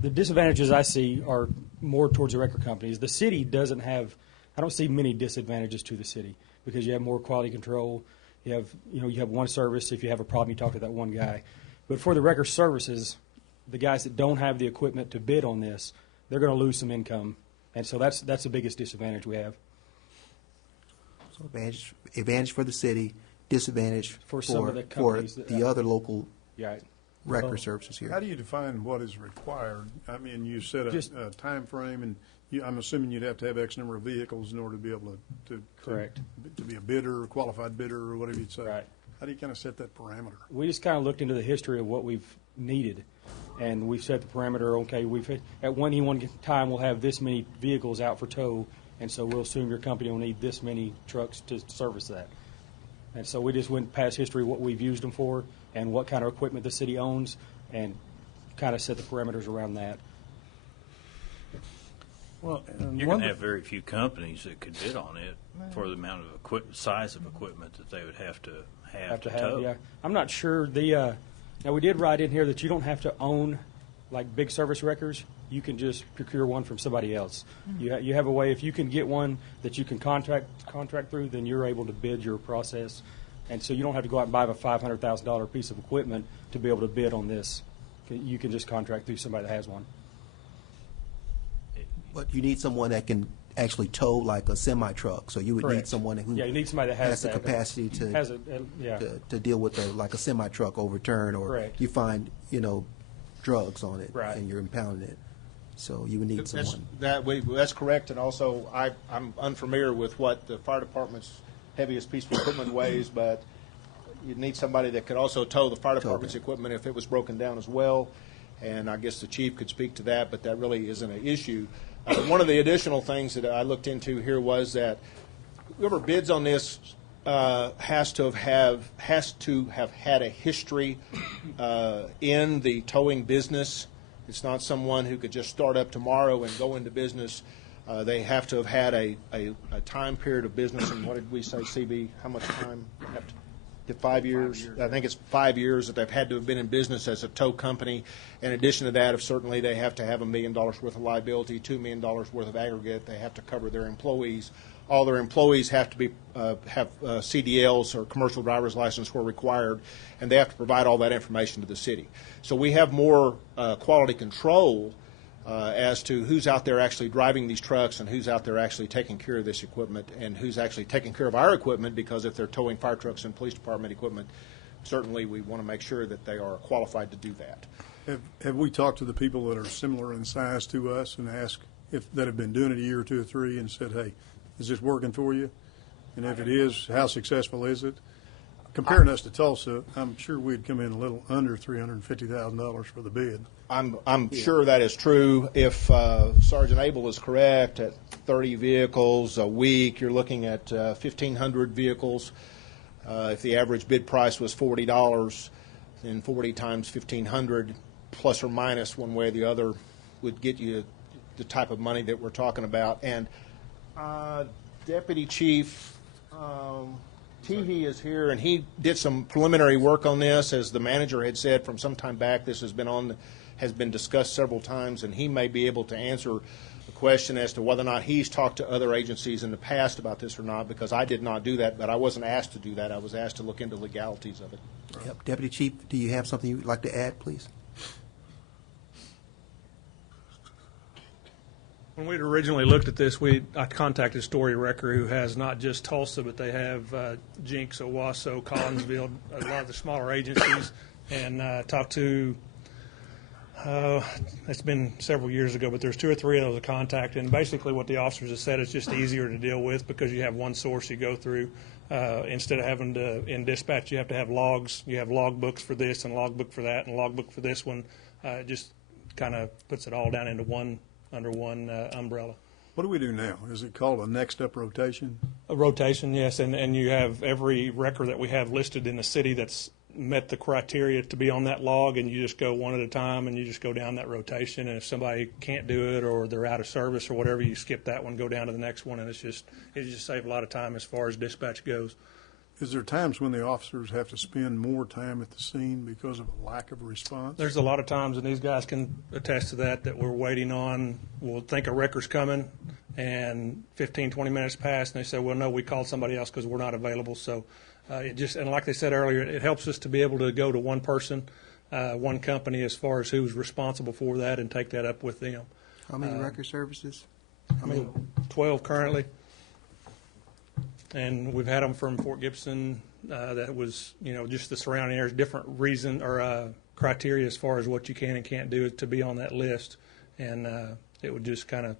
The disadvantages I see are more towards the record companies. The city doesn't have... I don't see many disadvantages to the city because you have more quality control. You have one service. If you have a problem, you talk to that one guy. But for the record services, the guys that don't have the equipment to bid on this, they're going to lose some income, and so that's the biggest disadvantage we have. So advantage for the city, disadvantage for some of the for companies the other local right. record services here. How do you define what is required? I mean, you set a time frame, and I'm assuming you'd have to have X number of vehicles in order to be able to correct to be a bidder, a qualified bidder, or whatever you'd say. Right. How do you kind of set that parameter? We just kind of looked into the history of what we've needed, and we've set the parameter. Okay, at one time we'll have this many vehicles out for tow, and so we'll assume your company will need this many trucks to service that. And so we just went past history, what we've used them for, and what kind of equipment the city owns, and kind of set the parameters around that. Well, you're going to have very few companies that could bid on it for the amount of size of equipment that they would have to tow. Yeah, I'm not sure. Now we did write in here that you don't have to own like big service wreckers. You can just procure one from somebody else. Mm-hmm. You have a way, if you can get one that you can contract through, then you're able to bid your process, and so you don't have to go out and buy a $500,000 piece of equipment to be able to bid on this. You can just contract through somebody that has one. But you need someone that can actually tow like a semi-truck. So you would need someone who you need somebody that has the capacity to deal with like a semi-truck overturn, or you find drugs on it and you're impounding it. So you would need someone. That's correct, and also I'm unfamiliar with what the fire department's heaviest piece of equipment weighs, but you'd need somebody that could also tow the fire department's equipment if it was broken down as well. And I guess the chief could speak to that, but that really isn't an issue. One of the additional things that I looked into here was that whoever bids on this has to have had a history in the towing business. It's not someone who could just start up tomorrow and go into business. They have to have had a time period of business. And what did we say, CB? How much time? 5 years. I think it's 5 years that they've had to have been in business as a tow company. In addition to that, certainly they have to have $1 million worth of liability, $2 million worth of aggregate. They have to cover their employees. all their employees have to be have CDLs or commercial driver's license where required, and they have to provide all that information to the city. So we have more quality control as to who's out there actually driving these trucks and who's out there actually taking care of this equipment and who's actually taking care of our equipment, because if they're towing fire trucks and police department equipment, certainly we want to make sure that they are qualified to do that. Have we talked to the people that are similar in size to us and asked if that have been doing it a year or two or three and said, hey, is this working for you? And if it is, how successful is it? Comparing us to Tulsa, I'm sure we'd come in a little under $350,000 for the bid. I'm sure that is true. If Sergeant Abel is correct, at 30 vehicles a week, you're looking at 1,500 vehicles. If the average bid price was $40, then 40 times 1,500, plus or minus one way or the other, would get you the type of money that we're talking about. And Deputy Chief Teehee is here, and he did some preliminary work on this. As the manager had said from some time back, this has been discussed several times, and he may be able to answer the question as to whether or not he's talked to other agencies in the past about this or not, because I did not do that, but I wasn't asked to do that. I was asked to look into legalities of it. Yep. Deputy Chief, do you have something you'd like to add, please? When we'd originally looked at this, I contacted Story Wrecker, who has not just Tulsa, but they have Jinx, Owasso, Collinsville, a lot of the smaller agencies, and talked to, it's been several years ago, but there's 2 or 3 of those I contacted, and basically what the officers have said, it's just easier to deal with because you have one source you go through. Instead of having to, in dispatch, you have to have logs. You have log books for this and logbook for that and logbook for this one. It just kind of puts it all down into under one umbrella. What do we do now? Is it called a next up rotation? A rotation, yes, and you have every record that we have listed in the city that's met the criteria to be on that log, and you just go one at a time, and you just go down that rotation, and if somebody can't do it or they're out of service or whatever, you skip that one, go down to the next one, and it just saves a lot of time as far as dispatch goes. Is there times when the officers have to spend more time at the scene because of a lack of a response? There's a lot of times, and these guys can attest to that we're waiting on, we'll think a wrecker's coming, and 15, 20 minutes pass, and they say, well, no, we called somebody else because we're not available. So and like they said earlier, it helps us to be able to go to one person, one company as far as who's responsible for that and take that up with them. How many wrecker services? 12 currently. And we've had them from Fort Gibson. That was, just the surrounding areas, different reason or criteria as far as what you can and can't do to be on that list. And it would just kind of,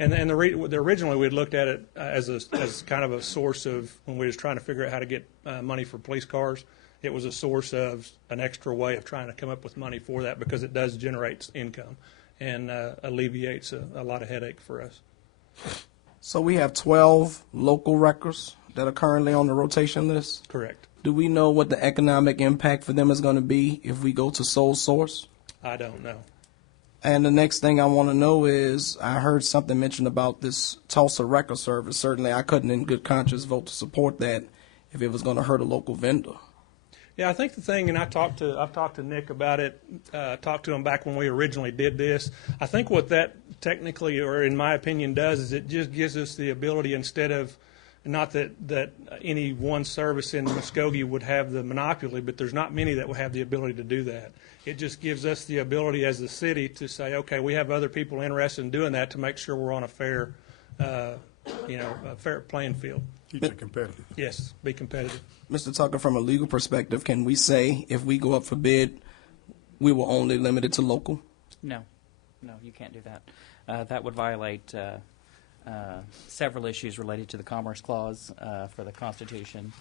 originally we had looked at it as kind of a source of when we was trying to figure out how to get money for police cars. It was a source of an extra way of trying to come up with money for that because it does generate income and alleviates a lot of headache for us. So we have 12 local wreckers that are currently on the rotation list? Correct. Do we know what the economic impact for them is going to be if we go to sole source? I don't know. And the next thing I want to know is, I heard something mentioned about this Tulsa wrecker service. Certainly I couldn't in good conscience vote to support that if it was going to hurt a local vendor. Yeah, I think the thing, and I've talked to Nick about it, talked to him back when we originally did this. I think what that technically, or in my opinion, does is it just gives us the ability, instead of, not that any one service in Muskogee would have the monopoly, but there's not many that would have the ability to do that. It just gives us the ability as the city to say, okay, we have other people interested in doing that to make sure we're on a fair, a fair playing field. Keeps it competitive. Yes, be competitive. Mr. Tucker, from a legal perspective, can we say if we go up for bid, we will only limit it to local? No, you can't do that. That would violate several issues related to the Commerce Clause for the Constitution,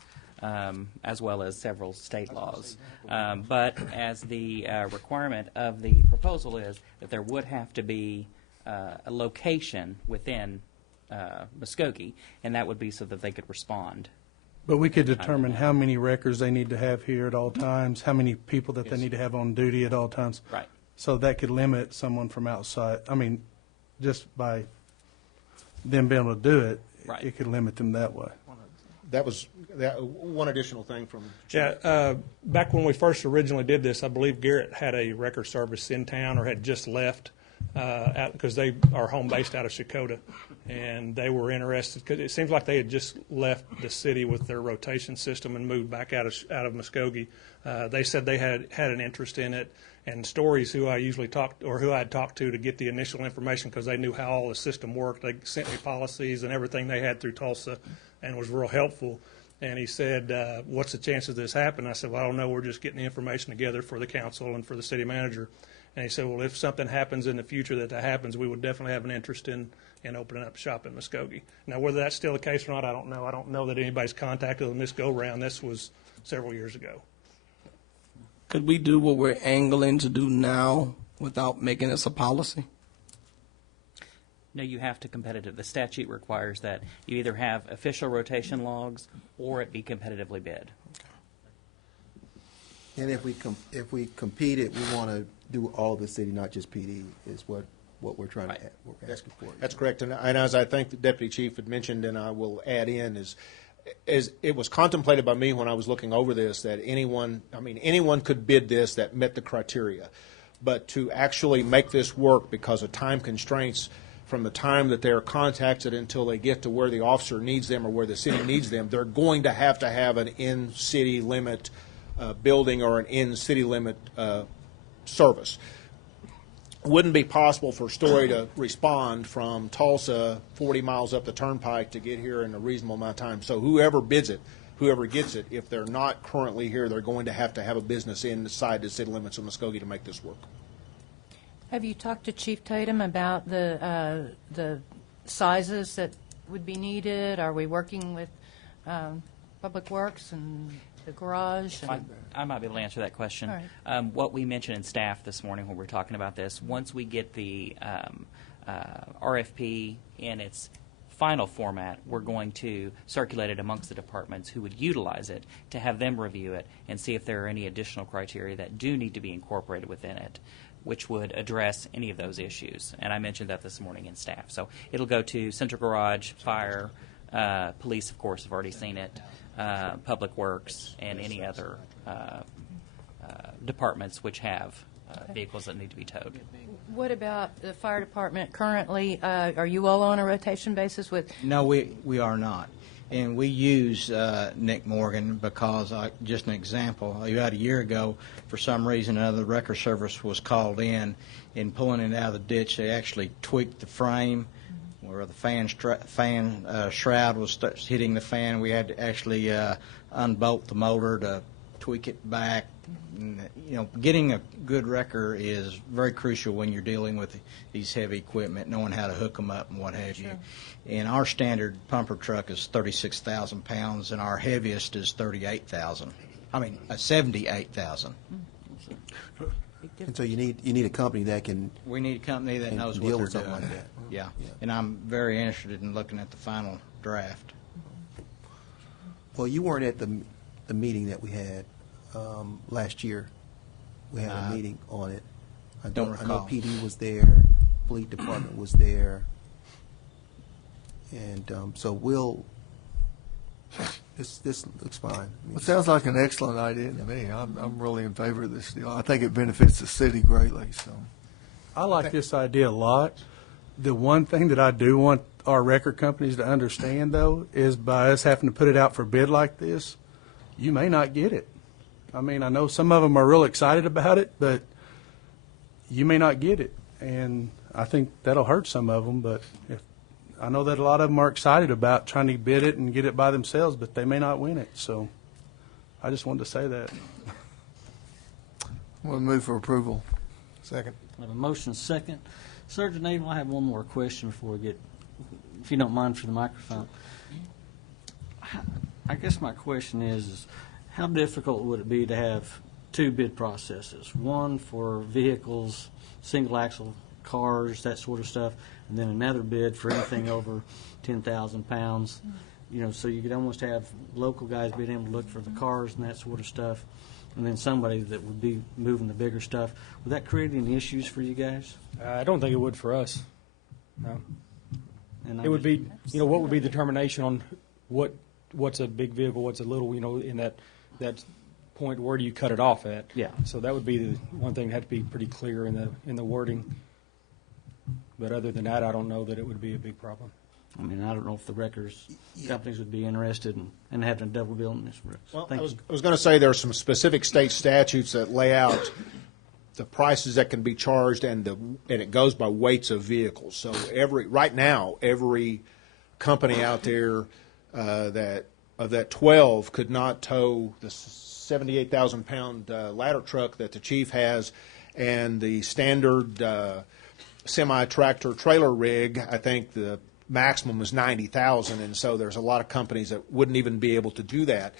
as well as several state laws. But as the requirement of the proposal is that there would have to be a location within Muskogee, and that would be so that they could respond. But we could determine how many wreckers they need to have here at all times, how many people that they need to have on duty at all times. Right. So that could limit someone from outside. I mean, just by them being able to do it, right, it could limit them that way. That was one additional thing from. Yeah, back when we first originally did this, I believe Garrett had a wrecker service in town or had just left. because they are home based out of Shakota, and they were interested because it seems like they had just left the city with their rotation system and moved back out of Muskogee. They said they had an interest in it, and Stories, who I usually talked or who I had talked to get the initial information because they knew how all the system worked. They sent me policies and everything they had through Tulsa, and was real helpful. And he said, "What's the chance of this happening?" I said, "Well, I don't know. We're just getting the information together for the council and for the city manager." And he said, "Well, if something happens in the future that happens, we would definitely have an interest in opening up shop in Muskogee." Now, whether that's still the case or not, I don't know. I don't know that anybody's contacted them this go-round. This was several years ago. Could we do what we're angling to do now without making this a policy? No, you have to competitive. The statute requires that you either have official rotation logs or it be competitively bid. And if we compete it, we want to do all the city, not just PD, is what we're trying to, we're asking for. That's correct. And as I think the Deputy Chief had mentioned, and I will add in, is it was contemplated by me when I was looking over this that anyone could bid this that met the criteria. But to actually make this work because of time constraints from the time that they're contacted until they get to where the officer needs them or where the city needs them, they're going to have an in-city limit building or an in-city limit service. Wouldn't be possible for Story to respond from Tulsa 40 miles up the turnpike to get here in a reasonable amount of time. So whoever bids it, whoever gets it, if they're not currently here, they're going to have a business inside the city limits of Muskogee to make this work. Have you talked to Chief Tatum about the sizes that would be needed? Are we working with PublicWorks and the garage? I might be able to answer that question. All right. What we mentioned in staff this morning when we were talking about this, once we get the RFP in its final format, we're going to circulate it amongst the departments who would utilize it to have them review it and see if there are any additional criteria that do need to be incorporated within it, which would address any of those issues. And I mentioned that this morning in staff. So it'll go to Central Garage, Fire, Police, of course, have already seen it, Public Works, and any other departments which have vehicles that need to be towed. What about the fire department currently? Are you all on a rotation basis with? No, we are not. And we use Nick Morgan because, just an example, about a year ago, for some reason or other, the wrecker service was called in pulling it out of the ditch. They actually tweaked the frame where the fan shroud was hitting the fan. We had to actually unbolt the motor to tweak it back. Getting a good wrecker is very crucial when you're dealing with these heavy equipment, knowing how to hook them up and what have you. And our standard pumper truck is 36,000 pounds, and our heaviest is 78,000. 78,000. And so you need a company that can. We need a company that knows what deal they're with something doing. like that. Yeah, and I'm very interested in looking at the final draft. Well, you weren't at the meeting that we had last year. We had a meeting on it. I know PD was there, Fleet Department was there, and so this looks fine. It sounds like an excellent idea to me. I'm really in favor of this deal. I think it benefits the city greatly. So, I like this idea a lot. The one thing that I do want our record companies to understand, though, is by us having to put it out for bid like this, you may not get it. I know some of them are real excited about it, but you may not get it. And I think that'll hurt some of them, but I know that a lot of them are excited about trying to bid it and get it by themselves, but they may not win it. So I just wanted to say that. We'll move for approval. Second. I have a motion second. Sergeant Naden, I have one more question before we get, if you don't mind, for the microphone. I guess my question is how difficult would it be to have two bid processes? One for vehicles, single axle cars, that sort of stuff, and then another bid for anything over 10,000 pounds. So you could almost have local guys being able to look for the cars and that sort of stuff, and then somebody that would be moving the bigger stuff. Would that create any issues for you guys? I don't think it would for us. No. And it would be, what would be the determination on what's a big vehicle, what's a little, in that point, where do you cut it off at? Yeah. So that would be the one thing that had to be pretty clear in the wording. But other than that, I don't know that it would be a big problem. I mean, I don't know if the wreckers companies would be interested in having a double bill in this. Well, Thank I you. was going to say there are some specific state statutes that lay out the prices that can be charged, and it goes by weights of vehicles. So right now, every company out there that 12 could not tow the 78,000 pound ladder truck that the chief has, and the standard semi-tractor trailer rig. I think the maximum is 90,000, and so there's a lot of companies that wouldn't even be able to do that.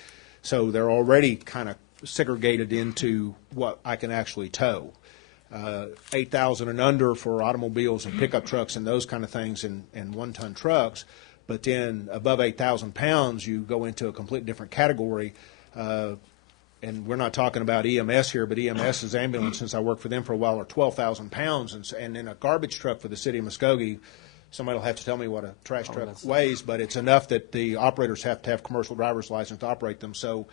So they're already kind of segregated into what I can actually tow. 8,000 and under for automobiles and pickup trucks and those kind of things, and one-ton trucks. But then above 8,000 pounds, you go into a completely different category. And we're not talking about EMS here, but EMS's ambulance, since I worked for them for a while, are 12,000 pounds. And in a garbage truck for the city of Muskogee, somebody will have to tell me what a trash truck weighs, but it's enough that the operators have to have commercial driver's license to operate them. So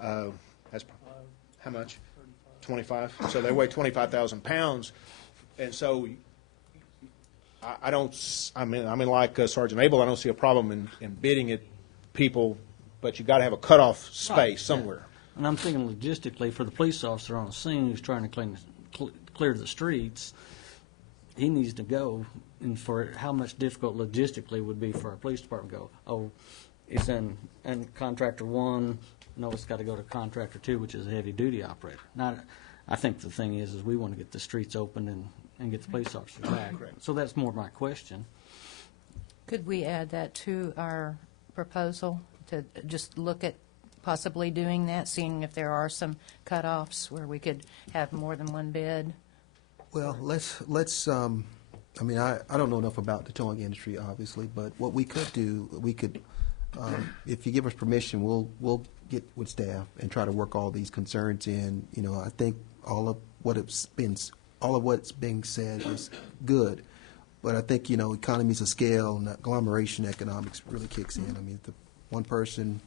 that's how much? 25. So they weigh 25,000 pounds. And so I mean, like Sergeant Abel, I don't see a problem in bidding at people, but you got to have a cutoff space somewhere. Yeah. And I'm thinking logistically for the police officer on the scene who's trying to clear the streets, he needs to go, and for how much difficult logistically would be for our police department to go, oh, it's in contractor 1, no, it's got to go to contractor 2, which is a heavy-duty operator. I think the thing is we want to get the streets open and get the police officers back. So that's more my question. Could we add that to our proposal, to just look at possibly doing that, seeing if there are some cutoffs where we could have more than one bid? Well, let's. I mean, I don't know enough about the towing industry, obviously, but what we could do, if you give us permission, we'll get with staff and try to work all these concerns in. You know, I think all of what's being said is good, but I think economies of scale and agglomeration economics really kicks in. I mean, the one person,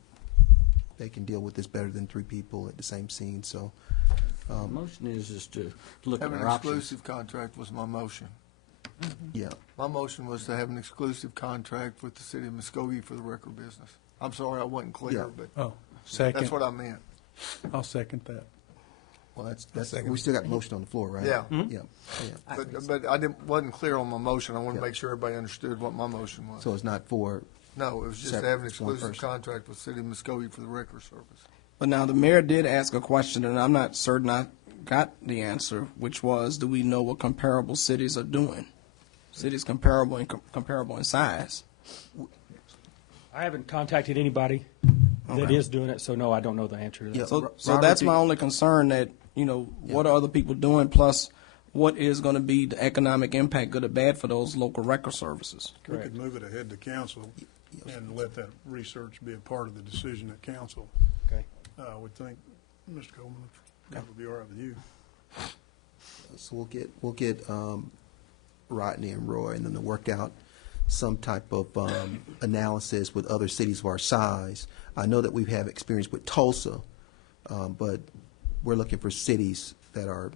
they can deal with this better than 3 people at the same scene. So, the motion is to look at have our an options. exclusive contract was my motion. Yeah. My motion was to have an exclusive contract with the city of Muskogee for the record business. I'm sorry I wasn't clear, but second. that's what I meant. I'll second that. Well, that's we still got the motion on the floor, right? Yeah. Yeah. But I wasn't clear on my motion. I wanted to make sure everybody understood what my motion was. So it's not for. No, it was just to have an exclusive contract with the city of Muskogee for the record service. But now the mayor did ask a question, and I'm not certain I got the answer, which was, do we know what comparable cities are doing? Cities comparable in size. I haven't contacted anybody that is doing it, so no, I don't know the answer to that. Yeah, so that's my only concern, that, what are other people doing, plus what is going to be the economic impact, good or bad, for those local record services? We could move it ahead to council and let that research be a part of the decision at council. Okay. I would think, Mr. Coleman, if that would be all right with you. So we'll get Rodney and Roy, and then to work out some type of analysis with other cities of our size. I know that we have experience with Tulsa, but we're looking for cities that are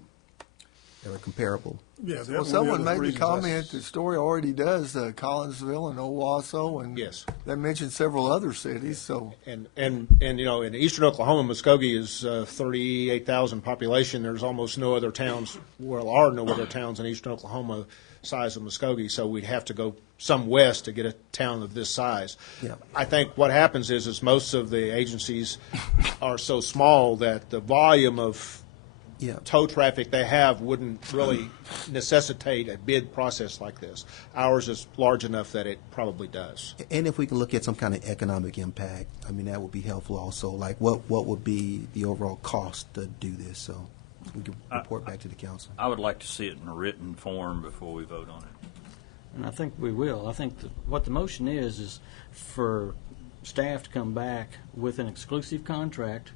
comparable. Yeah. Well, someone made the comment the story already does Collinsville and Owasso, and yes, they mentioned several other cities. So and in eastern Oklahoma, Muskogee is 38,000 population. There's almost no other towns. Well, there are no other towns in eastern Oklahoma size of Muskogee, so we'd have to go some west to get a town of this size. Yeah. I think what happens is most of the agencies are so small that the volume of tow traffic they have wouldn't really necessitate a bid process like this. Ours is large enough that it probably does. And if we can look at some kind of economic impact, I mean, that would be helpful also. Like what would be the overall cost to do this? So we can report back to the council. I would like to see it in a written form before we vote on it. And I think we will. I think what the motion is for staff to come back with an exclusive contract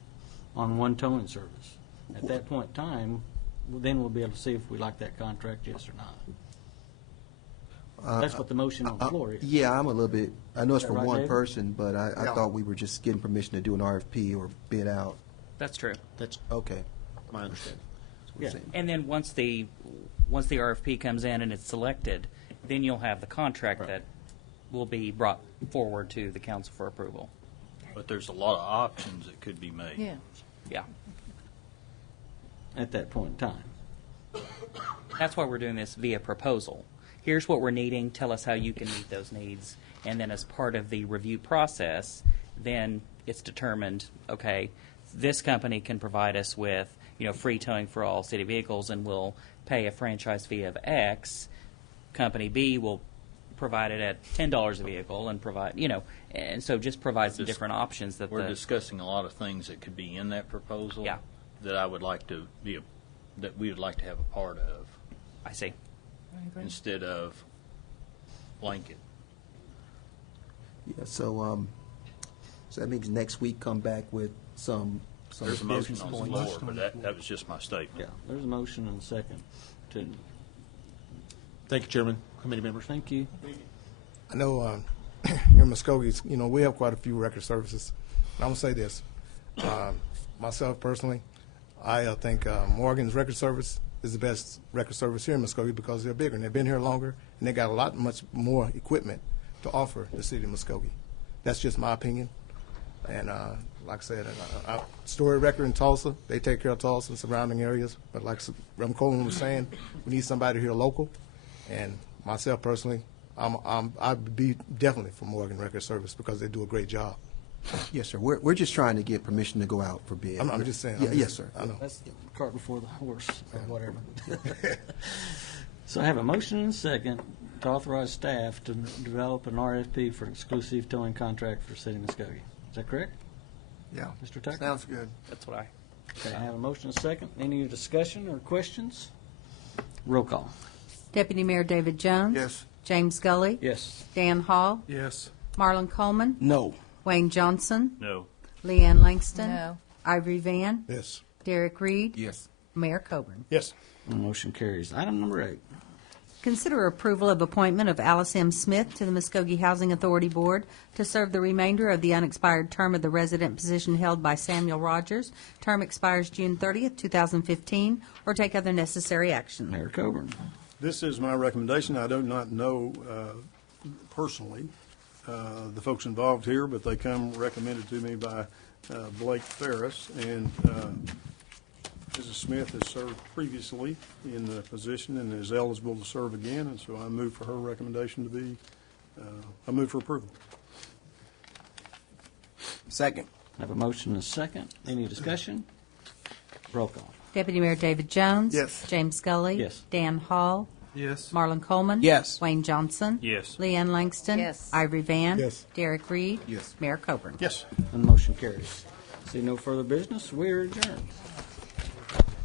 on one towing service. At that point in time, then we'll be able to see if we like that contract, yes or not. That's what the motion on the floor is. Yeah, I'm a little bit. I know it's for right, one David? person, but I thought we were just getting permission to do an RFP or bid out. That's true. That's okay. My understanding. And then once the RFP comes in and it's selected, then you'll have the contract that will be brought forward to the council for approval. But there's a lot of options that could be made. Yeah. Yeah. At that point in time. That's why we're doing this via proposal. Here's what we're needing. Tell us how you can meet those needs. And then as part of the review process, then it's determined, okay, this company can provide us with, free towing for all city vehicles and we'll pay a franchise fee of X. Company B will provide it at $10 a vehicle and provide, and so just provide some different options that We're discussing a lot of things that could be in that proposal. Yeah. That I would like to that we would like to have a part of. I see. Instead of blanket. Yeah, so that means next week come back with some There's a motion on the points. floor, but that was just my statement. Yeah, there's a motion and a second. Thank you, Chairman, committee members. Thank you. I know here in Muskogee, we have quite a few record services. And I'm going to say this. Myself personally, I think Morgan's Record Service is the best record service here in Muskogee because they're bigger and they've been here longer and they got much more equipment to offer the city of Muskogee. That's just my opinion. And like I said, Story Record in Tulsa, they take care of Tulsa and surrounding areas. But like Reverend Coleman was saying, we need somebody here local. And myself personally, I'd be definitely for Morgan Record Service because they do a great job. Yes, sir. We're just trying to get permission to go out for bid. I'm just saying. Yes, sir. I know. That's the cart before the horse, or whatever. So I have a motion and a second to authorize staff to develop an RFP for an exclusive towing contract for City of Muskogee. Is that correct? Yeah. Mr. Tucker? Sounds good. That's what I. Okay, I have a motion and a second. Any discussion or questions? Roll call. Deputy Mayor David Jones. Yes. James Gully. Yes. Dan Hall. Yes. Marlon Coleman. No. Wayne Johnson. No. Leanne Langston. No. Ivory Van. Yes. Derek Reed. Yes. Mayor Coburn. Yes. The motion carries. Item number 8. Consider approval of appointment of Alice M. Smith to the Muskogee Housing Authority Board to serve the remainder of the unexpired term of the resident position held by Samuel Rogers. Term expires June 30th, 2015, or take other necessary action. Mayor Coburn. This is my recommendation. I do not know personally the folks involved here, but they come recommended to me by Blake Ferris, and Mrs. Smith has served previously in the position and is eligible to serve again, and so I move for her recommendation to be, I move for approval. Second. I have a motion and a second. Any discussion? Roll call. Deputy Mayor David Jones. Yes. James Scully. Yes. Dan Hall. Yes. Marlon Coleman. Yes. Wayne Johnson. Yes. Leanne Langston. Yes. Ivory Van. Yes. Derek Reed. Yes. Mayor Coburn. Yes. And the motion carries. See no further business. We are adjourned.